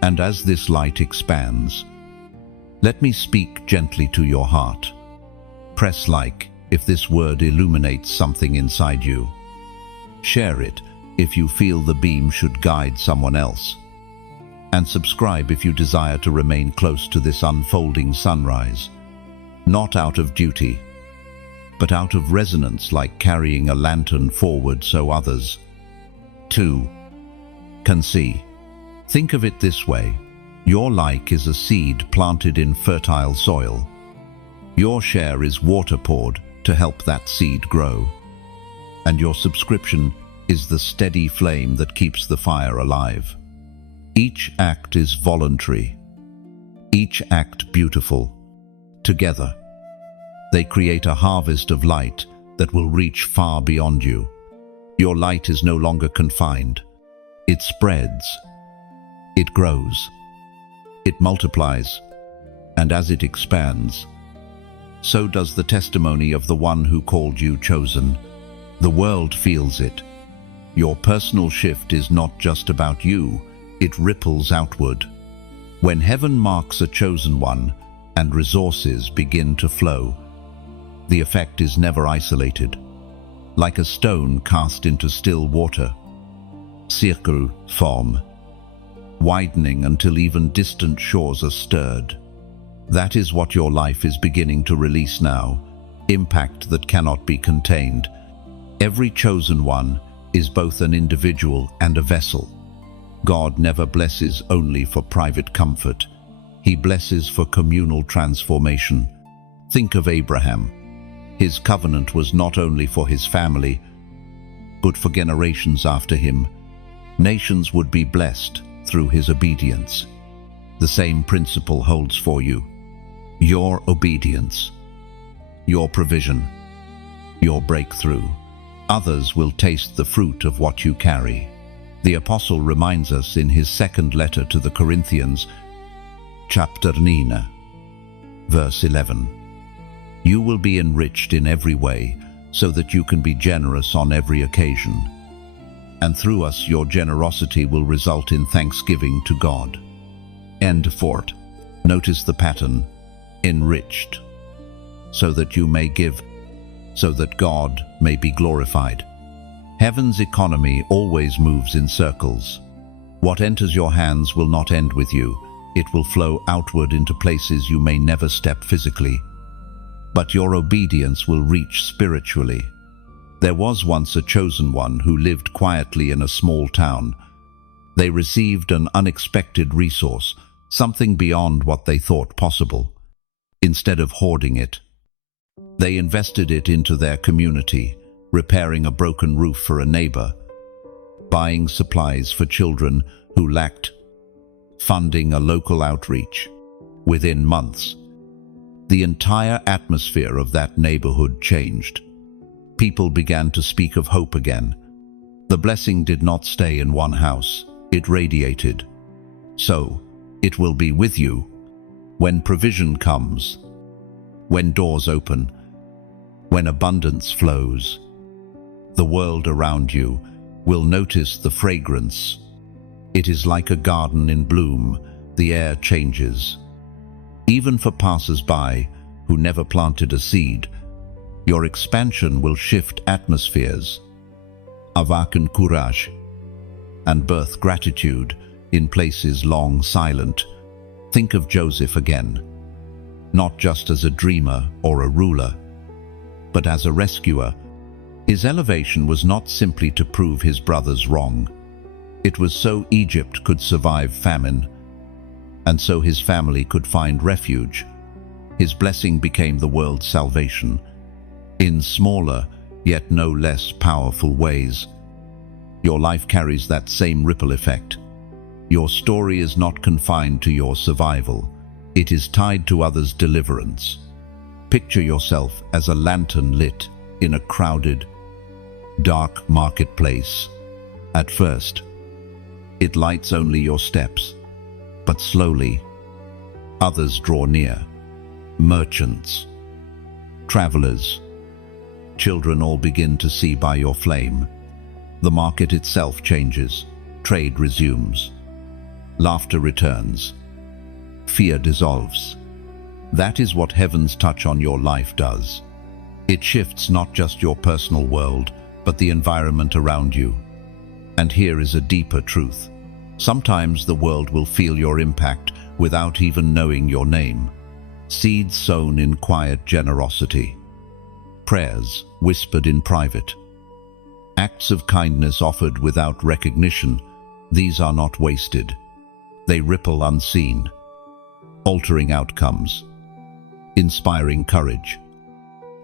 And as this light expands, let me speak gently to your heart. Press like if this word illuminates something inside you. Share it if you feel the beam should guide someone else. And subscribe if you desire to remain close to this unfolding sunrise, not out of duty, but out of resonance, like carrying a lantern forward so others, too, can see. Think of it this way. Your like is a seed planted in fertile soil. Your share is water poured to help that seed grow. And your subscription is the steady flame that keeps the fire alive. Each act is voluntary. Each act beautiful. Together, they create a harvest of light that will reach far beyond you. Your light is no longer confined. It spreads. It grows. It multiplies. And as it expands, so does the testimony of the one who called you chosen. The world feels it. Your personal shift is not just about you, it ripples outward. When heaven marks a chosen one and resources begin to flow, the effect is never isolated. Like a stone cast into still water, circle form, widening until even distant shores are stirred. That is what your life is beginning to release now, impact that cannot be contained. Every chosen one is both an individual and a vessel. God never blesses only for private comfort. He blesses for communal transformation. Think of Abraham. His covenant was not only for his family, but for generations after him. Nations would be blessed through his obedience. The same principle holds for you. Your obedience, your provision, your breakthrough. Others will taste the fruit of what you carry. The apostle reminds us in his second letter to the Corinthians, chapter 9, verse 11. You will be enriched in every way, so that you can be generous on every occasion. And through us your generosity will result in thanksgiving to God. End fort. Notice the pattern. Enriched, so that you may give, so that God may be glorified. Heaven's economy always moves in circles. What enters your hands will not end with you. It will flow outward into places you may never step physically. But your obedience will reach spiritually. There was once a chosen one who lived quietly in a small town. They received an unexpected resource, something beyond what they thought possible. Instead of hoarding it, they invested it into their community, repairing a broken roof for a neighbor, buying supplies for children who lacked, funding a local outreach. Within months, the entire atmosphere of that neighborhood changed. People began to speak of hope again. The blessing did not stay in one house, it radiated. So, it will be with you when provision comes, when doors open, when abundance flows. The world around you will notice the fragrance. It is like a garden in bloom. The air changes. Even for passers-by who never planted a seed, your expansion will shift atmospheres, awaken courage, and birth gratitude in places long silent. Think of Joseph again, not just as a dreamer or a ruler, but as a rescuer. His elevation was not simply to prove his brothers wrong. It was so Egypt could survive famine, and so his family could find refuge. His blessing became the world's salvation, in smaller, yet no less powerful ways. Your life carries that same ripple effect. Your story is not confined to your survival. It is tied to others' deliverance. Picture yourself as a lantern lit in a crowded, dark marketplace. At first, it lights only your steps, but slowly, others draw near. Merchants, travelers, children all begin to see by your flame. The market itself changes, trade resumes, laughter returns, fear dissolves. That is what heaven's touch on your life does. It shifts not just your personal world, but the environment around you. And here is a deeper truth. Sometimes the world will feel your impact without even knowing your name. Seeds sown in quiet generosity. Prayers whispered in private. Acts of kindness offered without recognition. These are not wasted. They ripple unseen, altering outcomes, inspiring courage,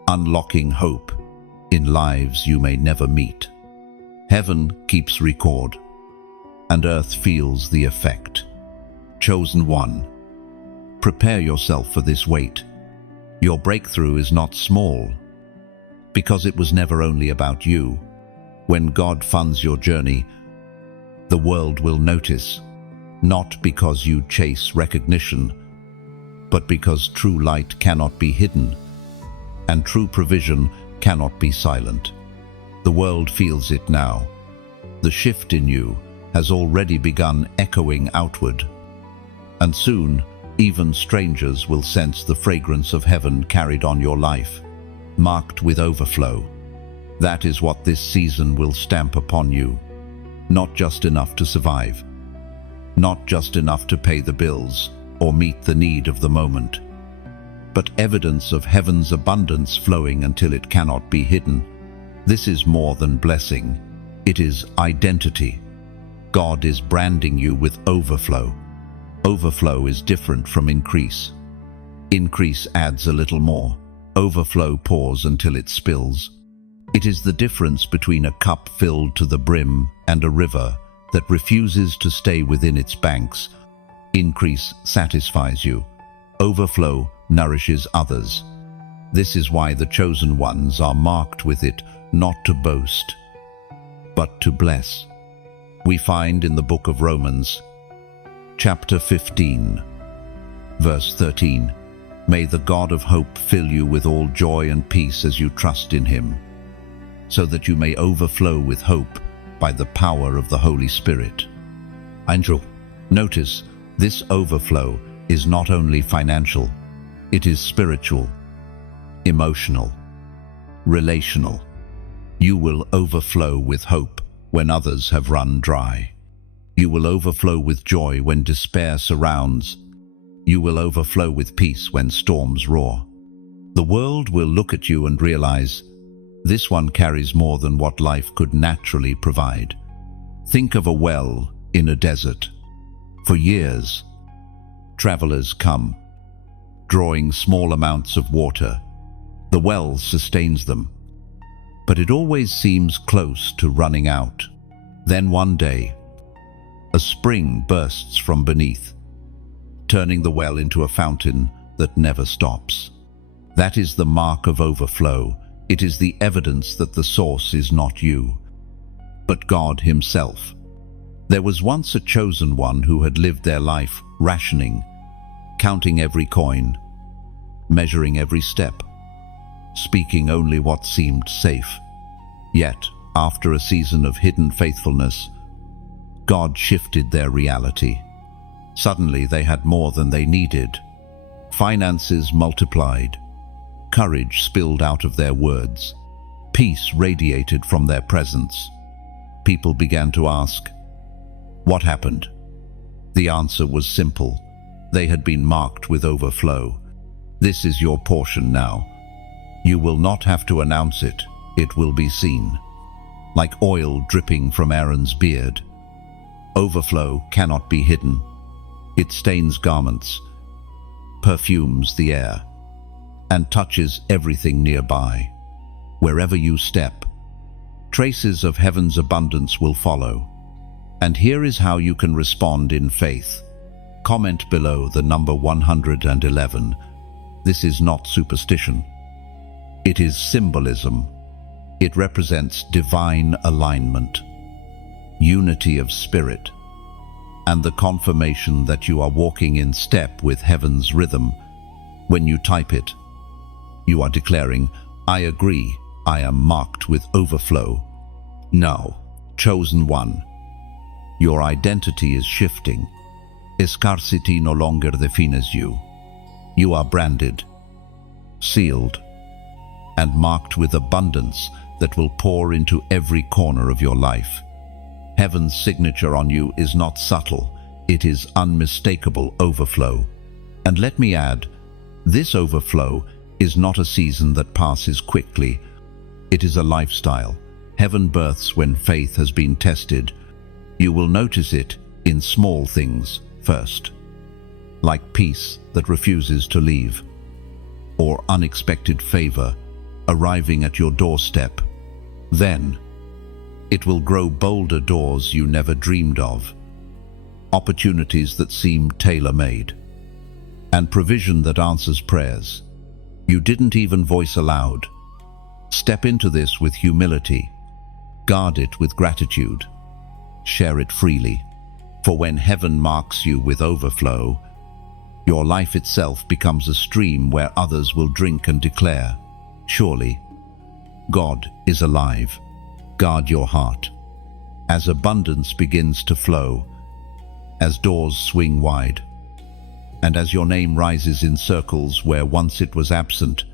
unlocking hope in lives you may never meet. Heaven keeps record, and earth feels the effect. Chosen one, prepare yourself for this weight. Your breakthrough is not small, because it was never only about you. When God funds your journey, the world will notice, not because you chase recognition, but because true light cannot be hidden, and true provision cannot be silent. The world feels it now. The shift in you has already begun echoing outward, and soon even strangers will sense the fragrance of heaven carried on your life, marked with overflow. That is what this season will stamp upon you. Not just enough to survive, not just enough to pay the bills or meet the need of the moment, but evidence of heaven's abundance flowing until it cannot be hidden. This is more than blessing. It is identity. God is branding you with overflow. Overflow is different from increase. Increase adds a little more. Overflow pours until it spills. It is the difference between a cup filled to the brim and a river that refuses to stay within its banks. Increase satisfies you. Overflow nourishes others. This is why the chosen ones are marked with it, not to boast, but to bless. We find in the book of Romans, chapter 15, verse 13, "May the God of hope fill you with all joy and peace as you trust in him, so that you may overflow with hope by the power of the Holy Spirit." Angel, notice, this overflow is not only financial, it is spiritual, emotional, relational. You will overflow with hope when others have run dry. You will overflow with joy when despair surrounds. You will overflow with peace when storms roar. The world will look at you and realize, this one carries more than what life could naturally provide. Think of a well in a desert. For years, travelers come, drawing small amounts of water. The well sustains them, but it always seems close to running out. Then one day, a spring bursts from beneath, turning the well into a fountain that never stops. That is the mark of overflow. It is the evidence that the source is not you, but God himself. There was once a chosen one who had lived their life rationing, counting every coin, measuring every step, speaking only what seemed safe. Yet, after a season of hidden faithfulness, God shifted their reality. Suddenly they had more than they needed. Finances multiplied. Courage spilled out of their words. Peace radiated from their presence. People began to ask, what happened? The answer was simple. They had been marked with overflow. This is your portion now. You will not have to announce it. It will be seen. Like oil dripping from Aaron's beard. Overflow cannot be hidden. It stains garments, perfumes the air, and touches everything nearby. Wherever you step, traces of heaven's abundance will follow. And here is how you can respond in faith. Comment below the number 111. This is not superstition. It is symbolism. It represents divine alignment, unity of spirit, and the confirmation that you are walking in step with heaven's rhythm. When you type it, you are declaring, I agree, I am marked with overflow. Now, chosen one, your identity is shifting. Scarcity no longer defines you. You are branded, sealed, and marked with abundance that will pour into every corner of your life. Heaven's signature on you is not subtle, it is unmistakable overflow. And let me add, this overflow is not a season that passes quickly. It is a lifestyle. Heaven births when faith has been tested. You will notice it in small things first, like peace that refuses to leave, or unexpected favor arriving at your doorstep. Then, it will grow bolder doors you never dreamed of, opportunities that seem tailor-made, and provision that answers prayers you didn't even voice aloud. Step into this with humility, guard it with gratitude, share it freely, for when heaven marks you with overflow, your life itself becomes a stream where others will drink and declare, surely, God is alive. Guard your heart. As abundance begins to flow, as doors swing wide, and as your name rises in circles where once it was absent,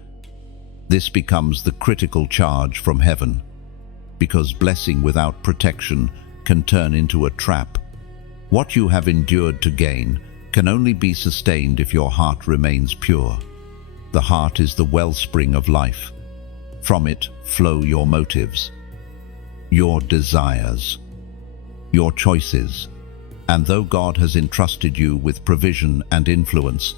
this becomes the critical charge from heaven, because blessing without protection can turn into a trap. What you have endured to gain can only be sustained if your heart remains pure. The heart is the wellspring of life. From it flow your motives, your desires, your choices. And though God has entrusted you with provision and influence,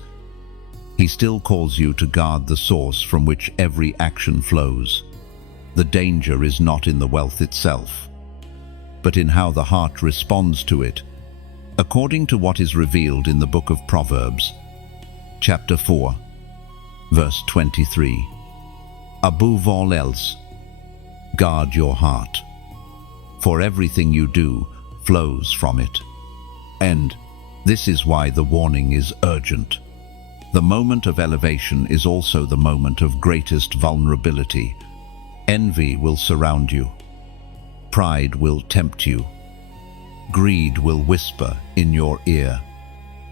He still calls you to guard the source from which every action flows. The danger is not in the wealth itself, but in how the heart responds to it, according to what is revealed in the book of Proverbs, chapter 4, verse 23. Above all else, guard your heart, for everything you do flows from it. And this is why the warning is urgent. The moment of elevation is also the moment of greatest vulnerability. Envy will surround you. Pride will tempt you. Greed will whisper in your ear.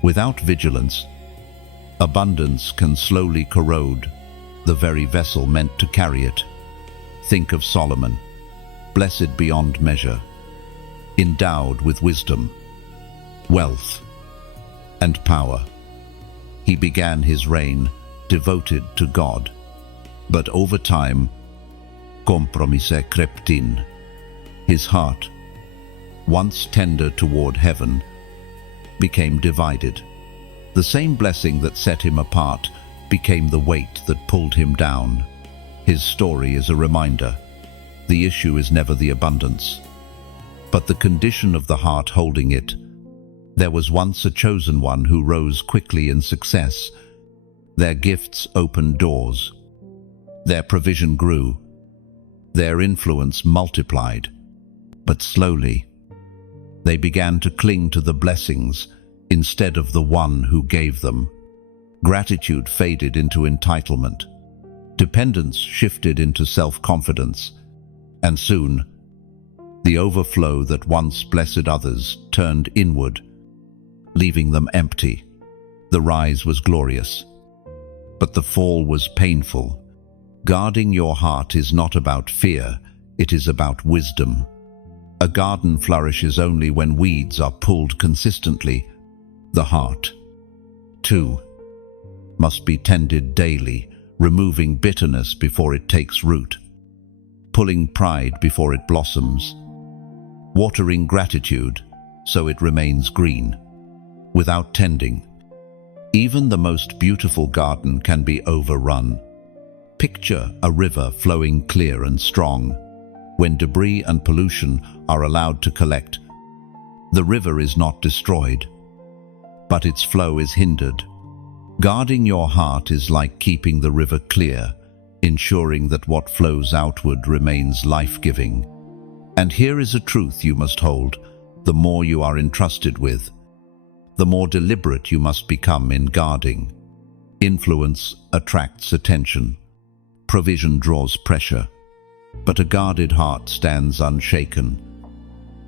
Without vigilance, abundance can slowly corrode the very vessel meant to carry it. Think of Solomon, blessed beyond measure, endowed with wisdom, wealth, and power. He began his reign devoted to God, but over time, compromise crept in. His heart, once tender toward heaven, became divided. The same blessing that set him apart became the weight that pulled him down. His story is a reminder. The issue is never the abundance, but the condition of the heart holding it. There was once a chosen one who rose quickly in success. Their gifts opened doors. Their provision grew. Their influence multiplied. But slowly, they began to cling to the blessings instead of the one who gave them. Gratitude faded into entitlement. Dependence shifted into self-confidence. And soon, the overflow that once blessed others turned inward, leaving them empty. The rise was glorious, but the fall was painful. Guarding your heart is not about fear, it is about wisdom. A garden flourishes only when weeds are pulled consistently. The heart, too, must be tended daily, removing bitterness before it takes root, pulling pride before it blossoms, watering gratitude so it remains green. Without tending, even the most beautiful garden can be overrun. Picture a river flowing clear and strong. When debris and pollution are allowed to collect, the river is not destroyed, but its flow is hindered. Guarding your heart is like keeping the river clear, ensuring that what flows outward remains life-giving. And here is a truth you must hold: the more you are entrusted with, the more deliberate you must become in guarding. Influence attracts attention. Provision draws pressure. But a guarded heart stands unshaken,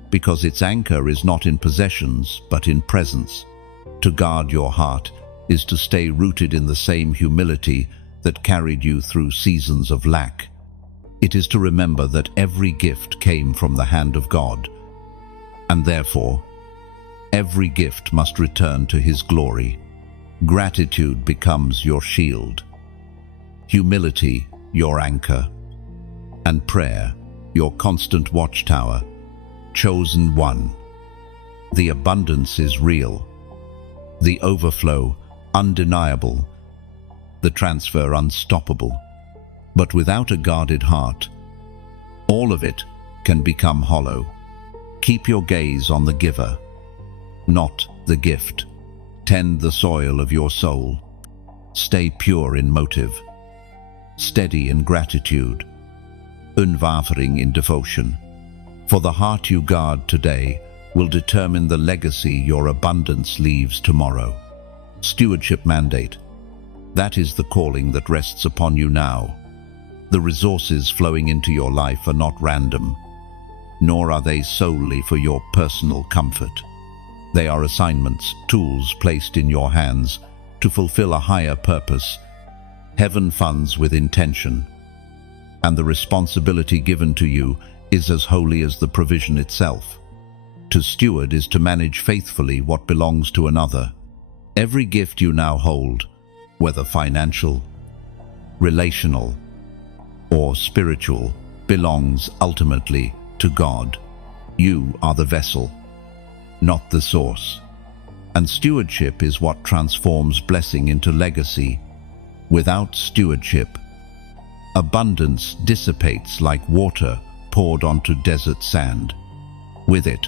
because its anchor is not in possessions, but in presence. To guard your heart is to stay rooted in the same humility that carried you through seasons of lack. It is to remember that every gift came from the hand of God, and therefore, every gift must return to His glory. Gratitude becomes your shield, humility your anchor, and prayer your constant watchtower. Chosen one. The abundance is real, the overflow undeniable, the transfer unstoppable. But without a guarded heart, all of it can become hollow. Keep your gaze on the giver, not the gift. Tend the soil of your soul. Stay pure in motive, steady in gratitude, unwavering in devotion. For the heart you guard today will determine the legacy your abundance leaves tomorrow. Stewardship mandate. That is the calling that rests upon you now. The resources flowing into your life are not random, nor are they solely for your personal comfort. They are assignments, tools placed in your hands to fulfill a higher purpose. Heaven funds with intention, and the responsibility given to you is as holy as the provision itself. To steward is to manage faithfully what belongs to another. Every gift you now hold, whether financial, relational, or spiritual, belongs ultimately to God. You are the vessel, not the source. And stewardship is what transforms blessing into legacy. Without stewardship, abundance dissipates like water poured onto desert sand. With it,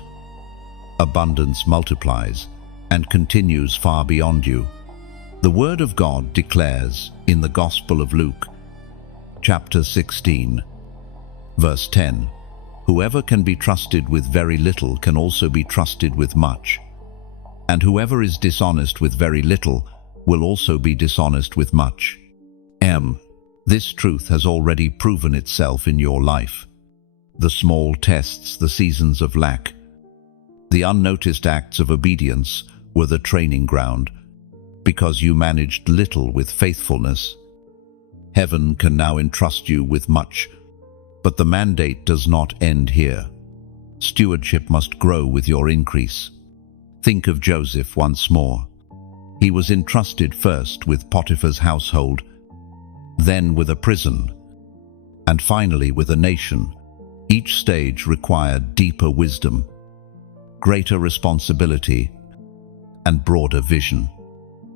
abundance multiplies and continues far beyond you. The Word of God declares in the Gospel of Luke, chapter 16, verse 10, "Whoever can be trusted with very little can also be trusted with much, and whoever is dishonest with very little will also be dishonest with much." This truth has already proven itself in your life. The small tests, the seasons of lack, the unnoticed acts of obedience were the training ground. Because you managed little with faithfulness, heaven can now entrust you with much. But the mandate does not end here. Stewardship must grow with your increase. Think of Joseph once more. He was entrusted first with Potiphar's household, then with a prison, and finally with a nation. Each stage required deeper wisdom, greater responsibility, and broader vision.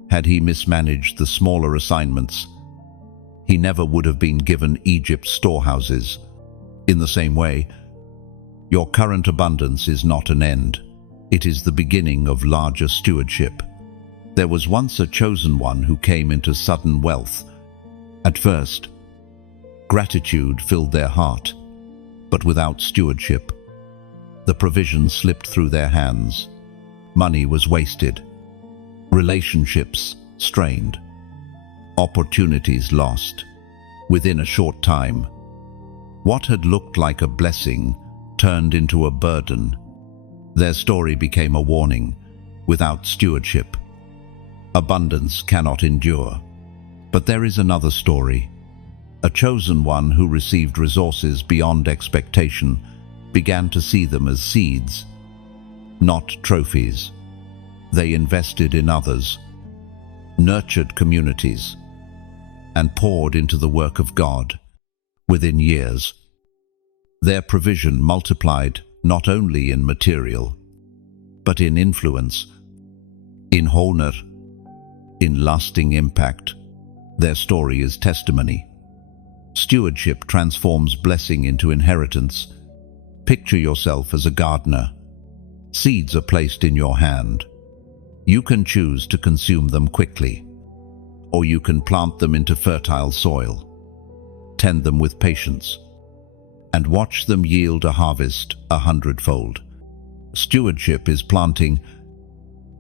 Had he mismanaged the smaller assignments, he never would have been given Egypt's storehouses. In the same way, your current abundance is not an end. It is the beginning of larger stewardship. There was once a chosen one who came into sudden wealth. At first, gratitude filled their heart, but without stewardship, the provision slipped through their hands. Money was wasted, relationships strained, opportunities lost. Within a short time, what had looked like a blessing turned into a burden. Their story became a warning. Without stewardship, abundance cannot endure. But there is another story. A chosen one who received resources beyond expectation began to see them as seeds, not trophies. They invested in others, nurtured communities, and poured into the work of God. Within years, their provision multiplied not only in material, but in influence, in honor, in lasting impact. Their story is testimony. Stewardship transforms blessing into inheritance. Picture yourself as a gardener. Seeds are placed in your hand. You can choose to consume them quickly, or you can plant them into fertile soil. Tend them with patience, and watch them yield a harvest 100-fold. Stewardship is planting,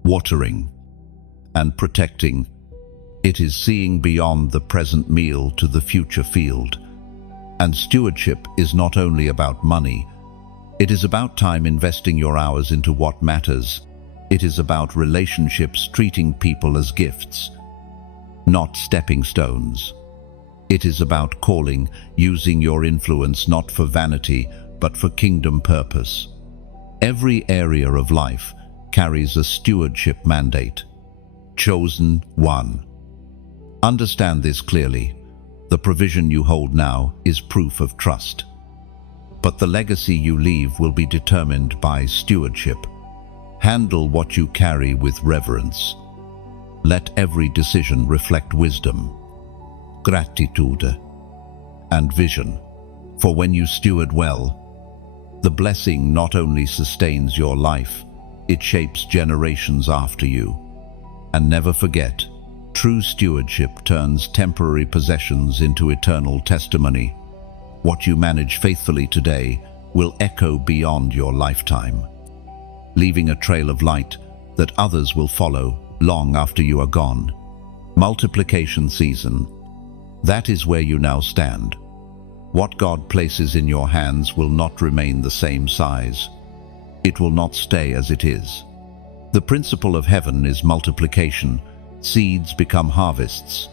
watering, and protecting. It is seeing beyond the present meal to the future field. And stewardship is not only about money. It is about time, investing your hours into what matters. It is about relationships, treating people as gifts, not stepping stones. It is about calling, using your influence not for vanity, but for kingdom purpose. Every area of life carries a stewardship mandate. Chosen one. Understand this clearly. The provision you hold now is proof of trust. But the legacy you leave will be determined by stewardship. Handle what you carry with reverence. Let every decision reflect wisdom, gratitude, and vision. For when you steward well, the blessing not only sustains your life, it shapes generations after you. And never forget, true stewardship turns temporary possessions into eternal testimony. What you manage faithfully today will echo beyond your lifetime, leaving a trail of light that others will follow long after you are gone. Multiplication season. That is where you now stand. What God places in your hands will not remain the same size. It will not stay as it is. The principle of heaven is multiplication. Seeds become harvests.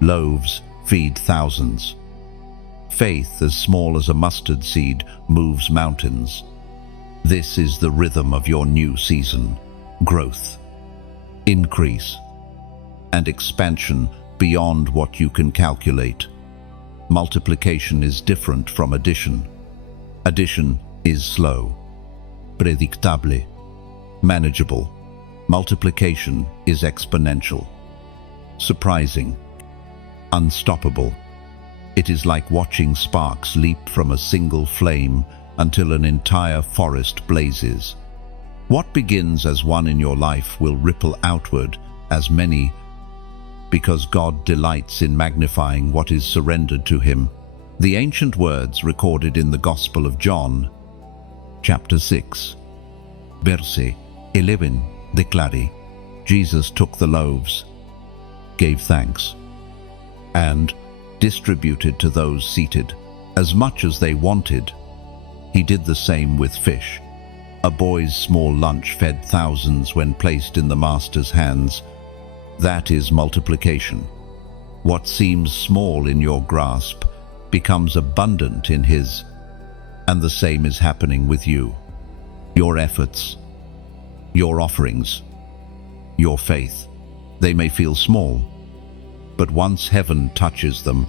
Loaves feed thousands. Faith as small as a mustard seed moves mountains. This is the rhythm of your new season. Growth, increase, and expansion beyond what you can calculate. Multiplication is different from addition. Addition is slow, predictable, manageable. Multiplication is exponential, surprising, unstoppable. It is like watching sparks leap from a single flame until an entire forest blazes. What begins as one in your life will ripple outward as many, because God delights in magnifying what is surrendered to him. The ancient words recorded in the Gospel of John, chapter 6, verse 11, declare, Jesus took the loaves, gave thanks, and distributed to those seated as much as they wanted. He did the same with fish. A boy's small lunch fed thousands when placed in the master's hands. That is multiplication. What seems small in your grasp becomes abundant in his. And the same is happening with you. Your efforts, your offerings, your faith, they may feel small, but once heaven touches them,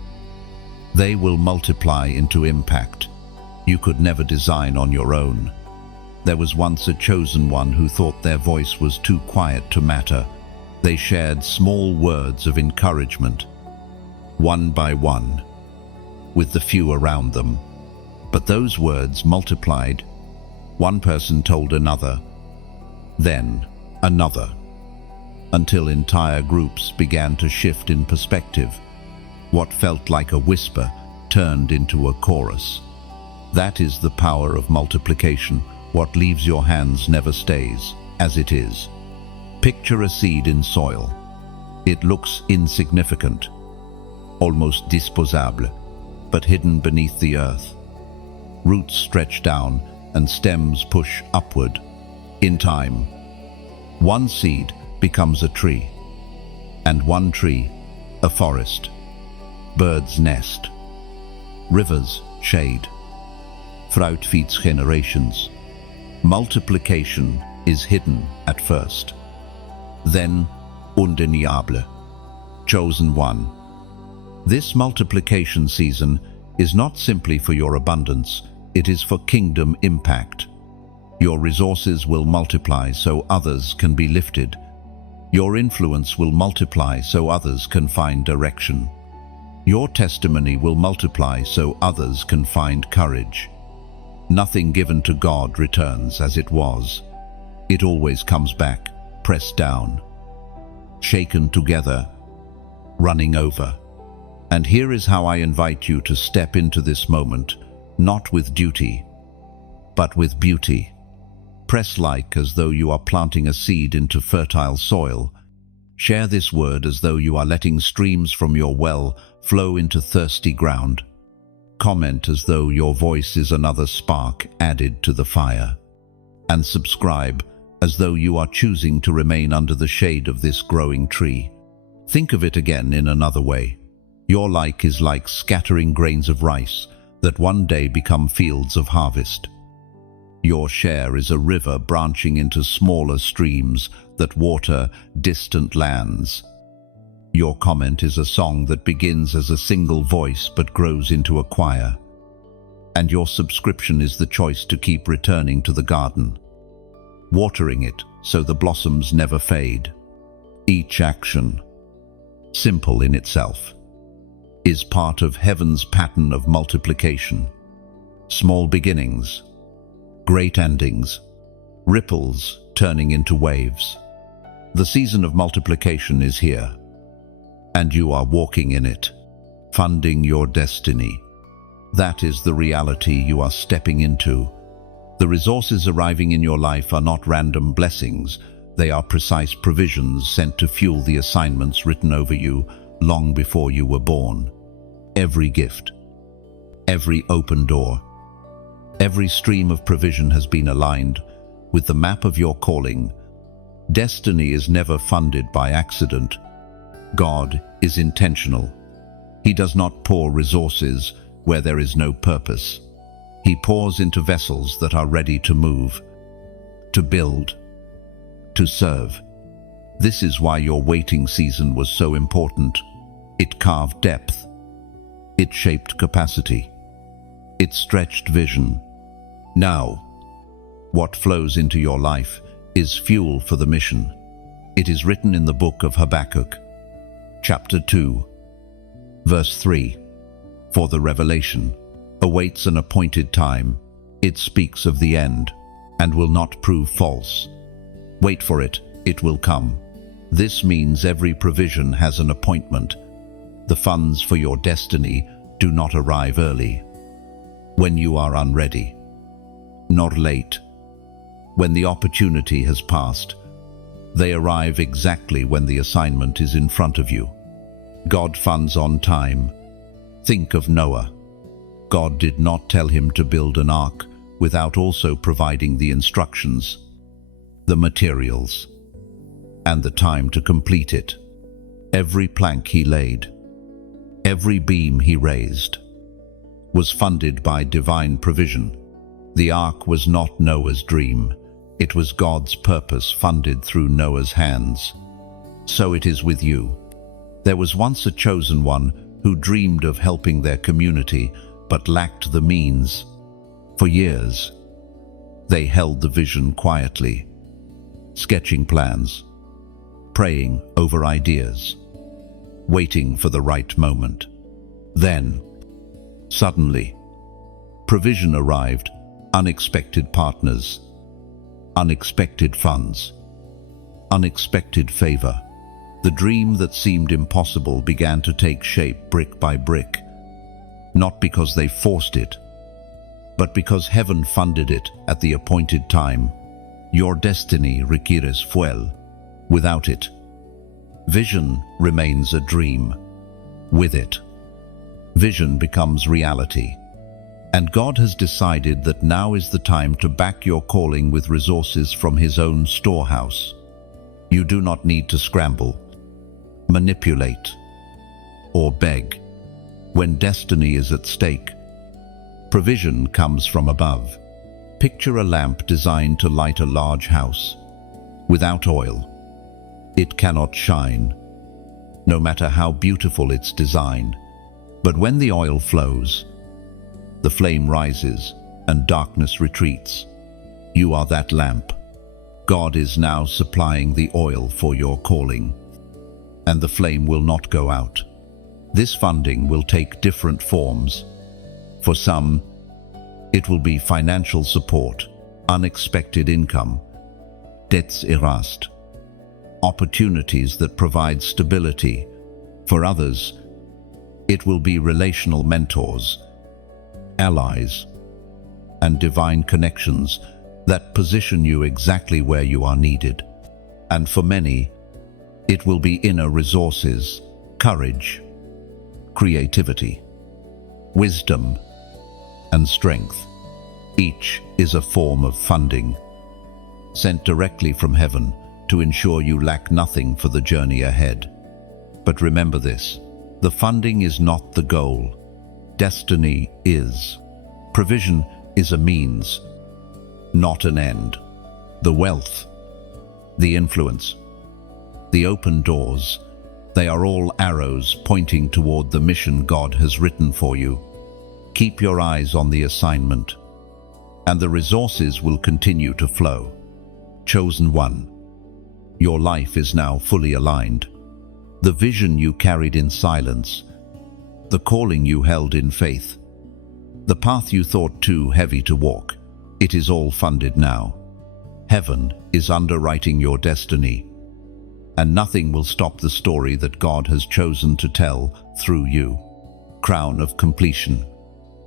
they will multiply into impact you could never design on your own. There was once a chosen one who thought their voice was too quiet to matter. They shared small words of encouragement, one by one, with the few around them. But those words multiplied. One person told another, then another, until entire groups began to shift in perspective. What felt like a whisper turned into a chorus. That is the power of multiplication. What leaves your hands never stays as it is. Picture a seed in soil. It looks insignificant, almost disposable, but hidden beneath the earth. Roots stretch down and stems push upward. In time, one seed becomes a tree, and one tree a forest. Birds nest, rivers shade, fruit feeds generations. Multiplication is hidden at first, then undeniable. Chosen one. This multiplication season is not simply for your abundance, it is for kingdom impact. Your resources will multiply so others can be lifted. Your influence will multiply so others can find direction. Your testimony will multiply so others can find courage. Nothing given to God returns as it was. It always comes back, pressed down, shaken together, running over. And here is how I invite you to step into this moment, not with duty, but with beauty. Press like as though you are planting a seed into fertile soil. Share this word as though you are letting streams from your well flow into thirsty ground. Comment as though your voice is another spark added to the fire. And subscribe as though you are choosing to remain under the shade of this growing tree. Think of it again in another way. Your like is like scattering grains of rice that one day become fields of harvest. Your share is a river branching into smaller streams that water distant lands. Your comment is a song that begins as a single voice but grows into a choir. And your subscription is the choice to keep returning to the garden, watering it so the blossoms never fade. Each action, simple in itself, is part of heaven's pattern of multiplication. Small beginnings, great endings, ripples turning into waves. The season of multiplication is here, and you are walking in it, funding your destiny. That is the reality you are stepping into. The resources arriving in your life are not random blessings. They are precise provisions sent to fuel the assignments written over you long before you were born. Every gift, every open door, every stream of provision has been aligned with the map of your calling. Destiny is never funded by accident. God is intentional. He does not pour resources where there is no purpose. He pours into vessels that are ready to move, to build, to serve. This is why your waiting season was so important. It carved depth. It shaped capacity. It stretched vision. Now, what flows into your life is fuel for the mission. It is written in the book of Habakkuk, chapter 2, verse 3. For the revelation awaits an appointed time. It speaks of the end and will not prove false. Wait for it, it will come. This means every provision has an appointment. The funds for your destiny do not arrive early, when you are unready, nor late, when the opportunity has passed. They arrive exactly when the assignment is in front of you. God funds on time. Think of Noah. God did not tell him to build an ark without also providing the instructions, the materials, and the time to complete it. Every plank he laid, every beam he raised, was funded by divine provision. The ark was not Noah's dream. It was God's purpose funded through Noah's hands. So it is with you. There was once a chosen one who dreamed of helping their community but lacked the means. For years, they held the vision quietly, sketching plans, praying over ideas, waiting for the right moment. Then, suddenly, provision arrived, unexpected partners, unexpected funds, unexpected favor. The dream that seemed impossible began to take shape brick by brick, not because they forced it, but because heaven funded it at the appointed time. Your destiny requires fuel. Without it, vision remains a dream. With it, vision becomes reality. And God has decided that now is the time to back your calling with resources from His own storehouse. You do not need to scramble, manipulate, or beg. When destiny is at stake, provision comes from above. Picture a lamp designed to light a large house. Without oil, it cannot shine, no matter how beautiful its design. But when the oil flows, the flame rises and darkness retreats. You are that lamp. God is now supplying the oil for your calling, and the flame will not go out. This funding will take different forms. For some, it will be financial support, unexpected income, debts erased, opportunities that provide stability. For others, it will be relational mentors, allies, and divine connections that position you exactly where you are needed. And for many, it will be inner resources, courage, creativity, wisdom, and strength. Each is a form of funding, sent directly from heaven to ensure you lack nothing for the journey ahead. But remember this, the funding is not the goal. Destiny is. Provision is a means, not an end. The wealth, the influence, the open doors, they are all arrows pointing toward the mission God has written for you. Keep your eyes on the assignment, and the resources will continue to flow. Chosen one, your life is now fully aligned. The vision you carried in silence, the calling you held in faith, the path you thought too heavy to walk, it is all funded now. Heaven is underwriting your destiny, and nothing will stop the story that God has chosen to tell through you. Crown of completion.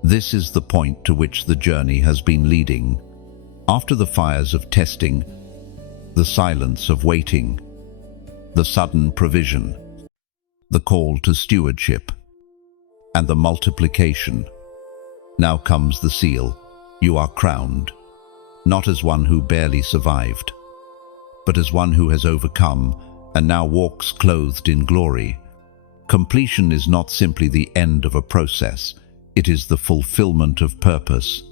This is the point to which the journey has been leading. After the fires of testing, the silence of waiting, the sudden provision, the call to stewardship, and the multiplication, now comes the seal. You are crowned, not as one who barely survived, but as one who has overcome and now walks clothed in glory. Completion is not simply the end of a process, it is the fulfillment of purpose.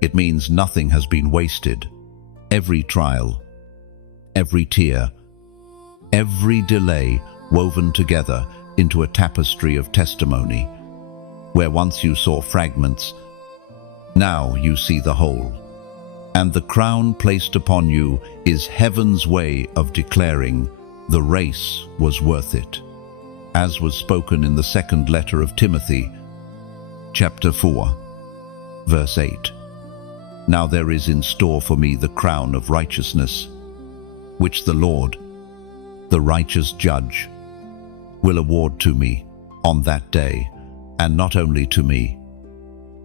It means nothing has been wasted. Every trial, every tear, every delay woven together into a tapestry of testimony. Where once you saw fragments, now you see the whole. And the crown placed upon you is heaven's way of declaring the race was worth it, as was spoken in the second letter of Timothy, chapter 4, verse 8. Now there is in store for me the crown of righteousness, which the Lord, the righteous judge, will award to me on that day, and not only to me,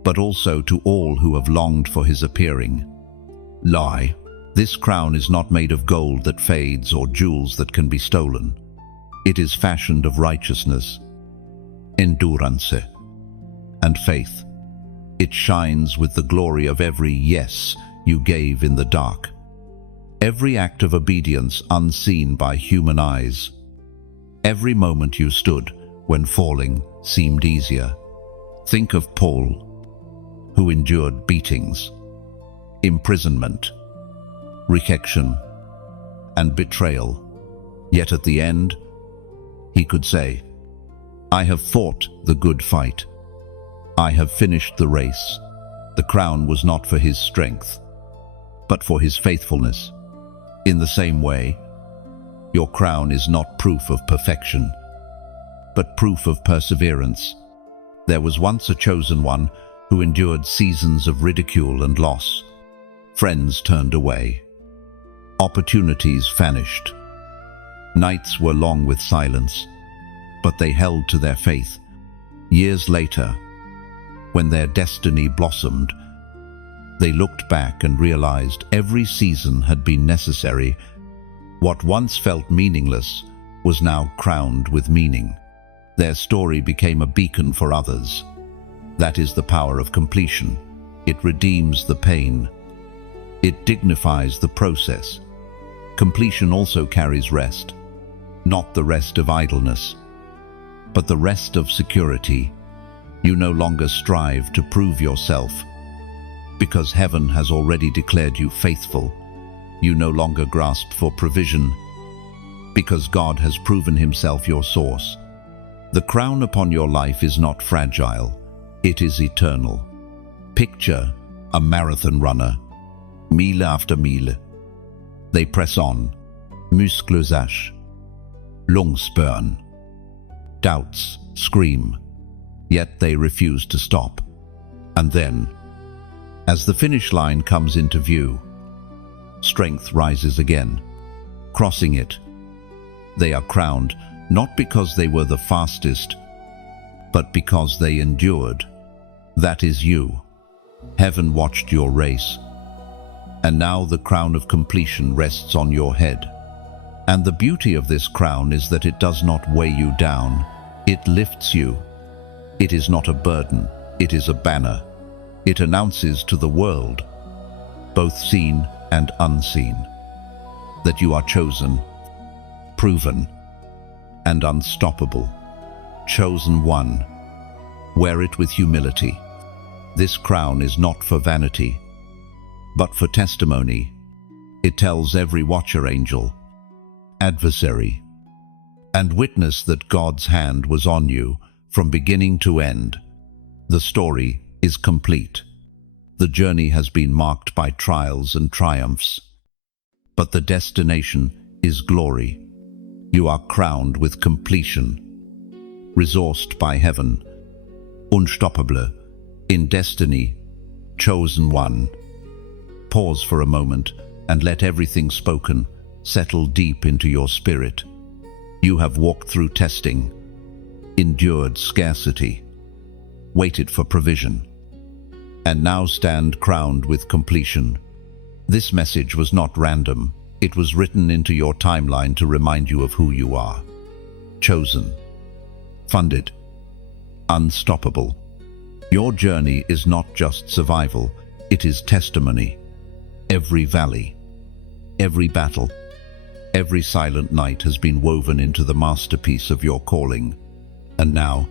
but also to all who have longed for his appearing. Lie. This crown is not made of gold that fades or jewels that can be stolen. It is fashioned of righteousness, endurance, and faith. It shines with the glory of every yes you gave in the dark, every act of obedience unseen by human eyes, every moment you stood when falling seemed easier. Think of Paul, who endured beatings, imprisonment, rejection, and betrayal. Yet at the end, he could say, I have fought the good fight. I have finished the race. The crown was not for his strength, but for his faithfulness. In the same way, your crown is not proof of perfection, but proof of perseverance. There was once a chosen one who endured seasons of ridicule and loss. Friends turned away. Opportunities vanished. Nights were long with silence, but they held to their faith. Years later, when their destiny blossomed, they looked back and realized every season had been necessary. What once felt meaningless was now crowned with meaning. Their story became a beacon for others. That is the power of completion. It redeems the pain. It dignifies the process. Completion also carries rest, not the rest of idleness, but the rest of security. You no longer strive to prove yourself, because heaven has already declared you faithful. You no longer grasp for provision, because God has proven himself your source. The crown upon your life is not fragile, it is eternal. Picture a marathon runner, mile after mile. They press on, muscles ache, lungs burn, doubts scream, yet they refuse to stop. And then, as the finish line comes into view, strength rises again. Crossing it, they are crowned not because they were the fastest, but because they endured. That is you. Heaven watched your race, and now the crown of completion rests on your head. And the beauty of this crown is that it does not weigh you down, it lifts you. It is not a burden, it is a banner. It announces to the world, both seen and unseen, that you are chosen, proven, and unstoppable. Chosen one. Wear it with humility. This crown is not for vanity, but for testimony. It tells every watcher angel, adversary, and witness that God's hand was on you from beginning to end. The story is complete. The journey has been marked by trials and triumphs, but the destination is glory. You are crowned with completion, resourced by heaven, unstoppable, in destiny, chosen one. Pause for a moment and let everything spoken settle deep into your spirit. You have walked through testing, endured scarcity, waited for provision, and now stand crowned with completion. This message was not random. It was written into your timeline to remind you of who you are. Chosen, funded, unstoppable. Your journey is not just survival, it is testimony. Every valley, every battle, every silent night has been woven into the masterpiece of your calling. And now,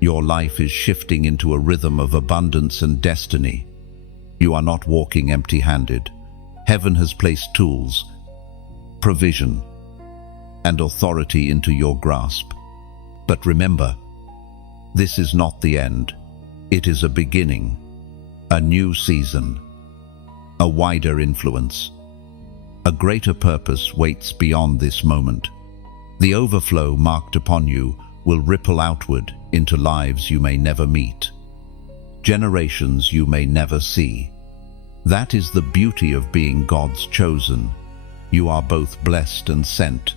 your life is shifting into a rhythm of abundance and destiny. You are not walking empty-handed. Heaven has placed tools, provision, and authority into your grasp. But remember, this is not the end. It is a beginning, a new season, a wider influence. A greater purpose waits beyond this moment. The overflow marked upon you will ripple outward into lives you may never meet, generations you may never see. That is the beauty of being God's chosen. You are both blessed and sent.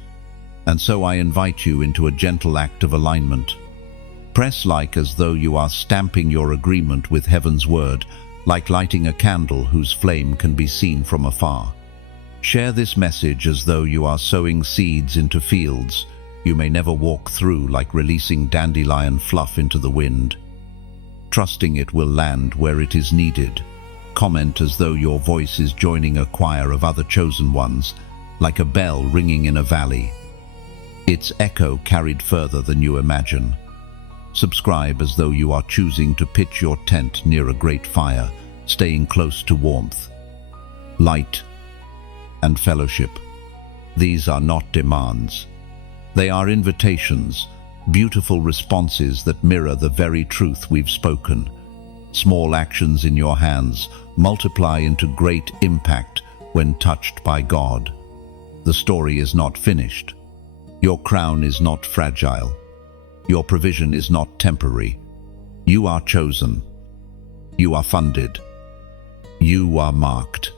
And so I invite you into a gentle act of alignment. Press like as though you are stamping your agreement with heaven's word, like lighting a candle whose flame can be seen from afar. Share this message as though you are sowing seeds into fields you may never walk through, like releasing dandelion fluff into the wind, trusting it will land where it is needed. Comment as though your voice is joining a choir of other chosen ones, like a bell ringing in a valley, its echo carried further than you imagine. Subscribe as though you are choosing to pitch your tent near a great fire, staying close to warmth, light, and fellowship. These are not demands. They are invitations, beautiful responses that mirror the very truth we've spoken. Small actions in your hands multiply into great impact when touched by God. The story is not finished. Your crown is not fragile. Your provision is not temporary. You are chosen. You are funded. You are marked.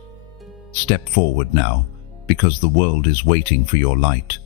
Step forward now, because the world is waiting for your light.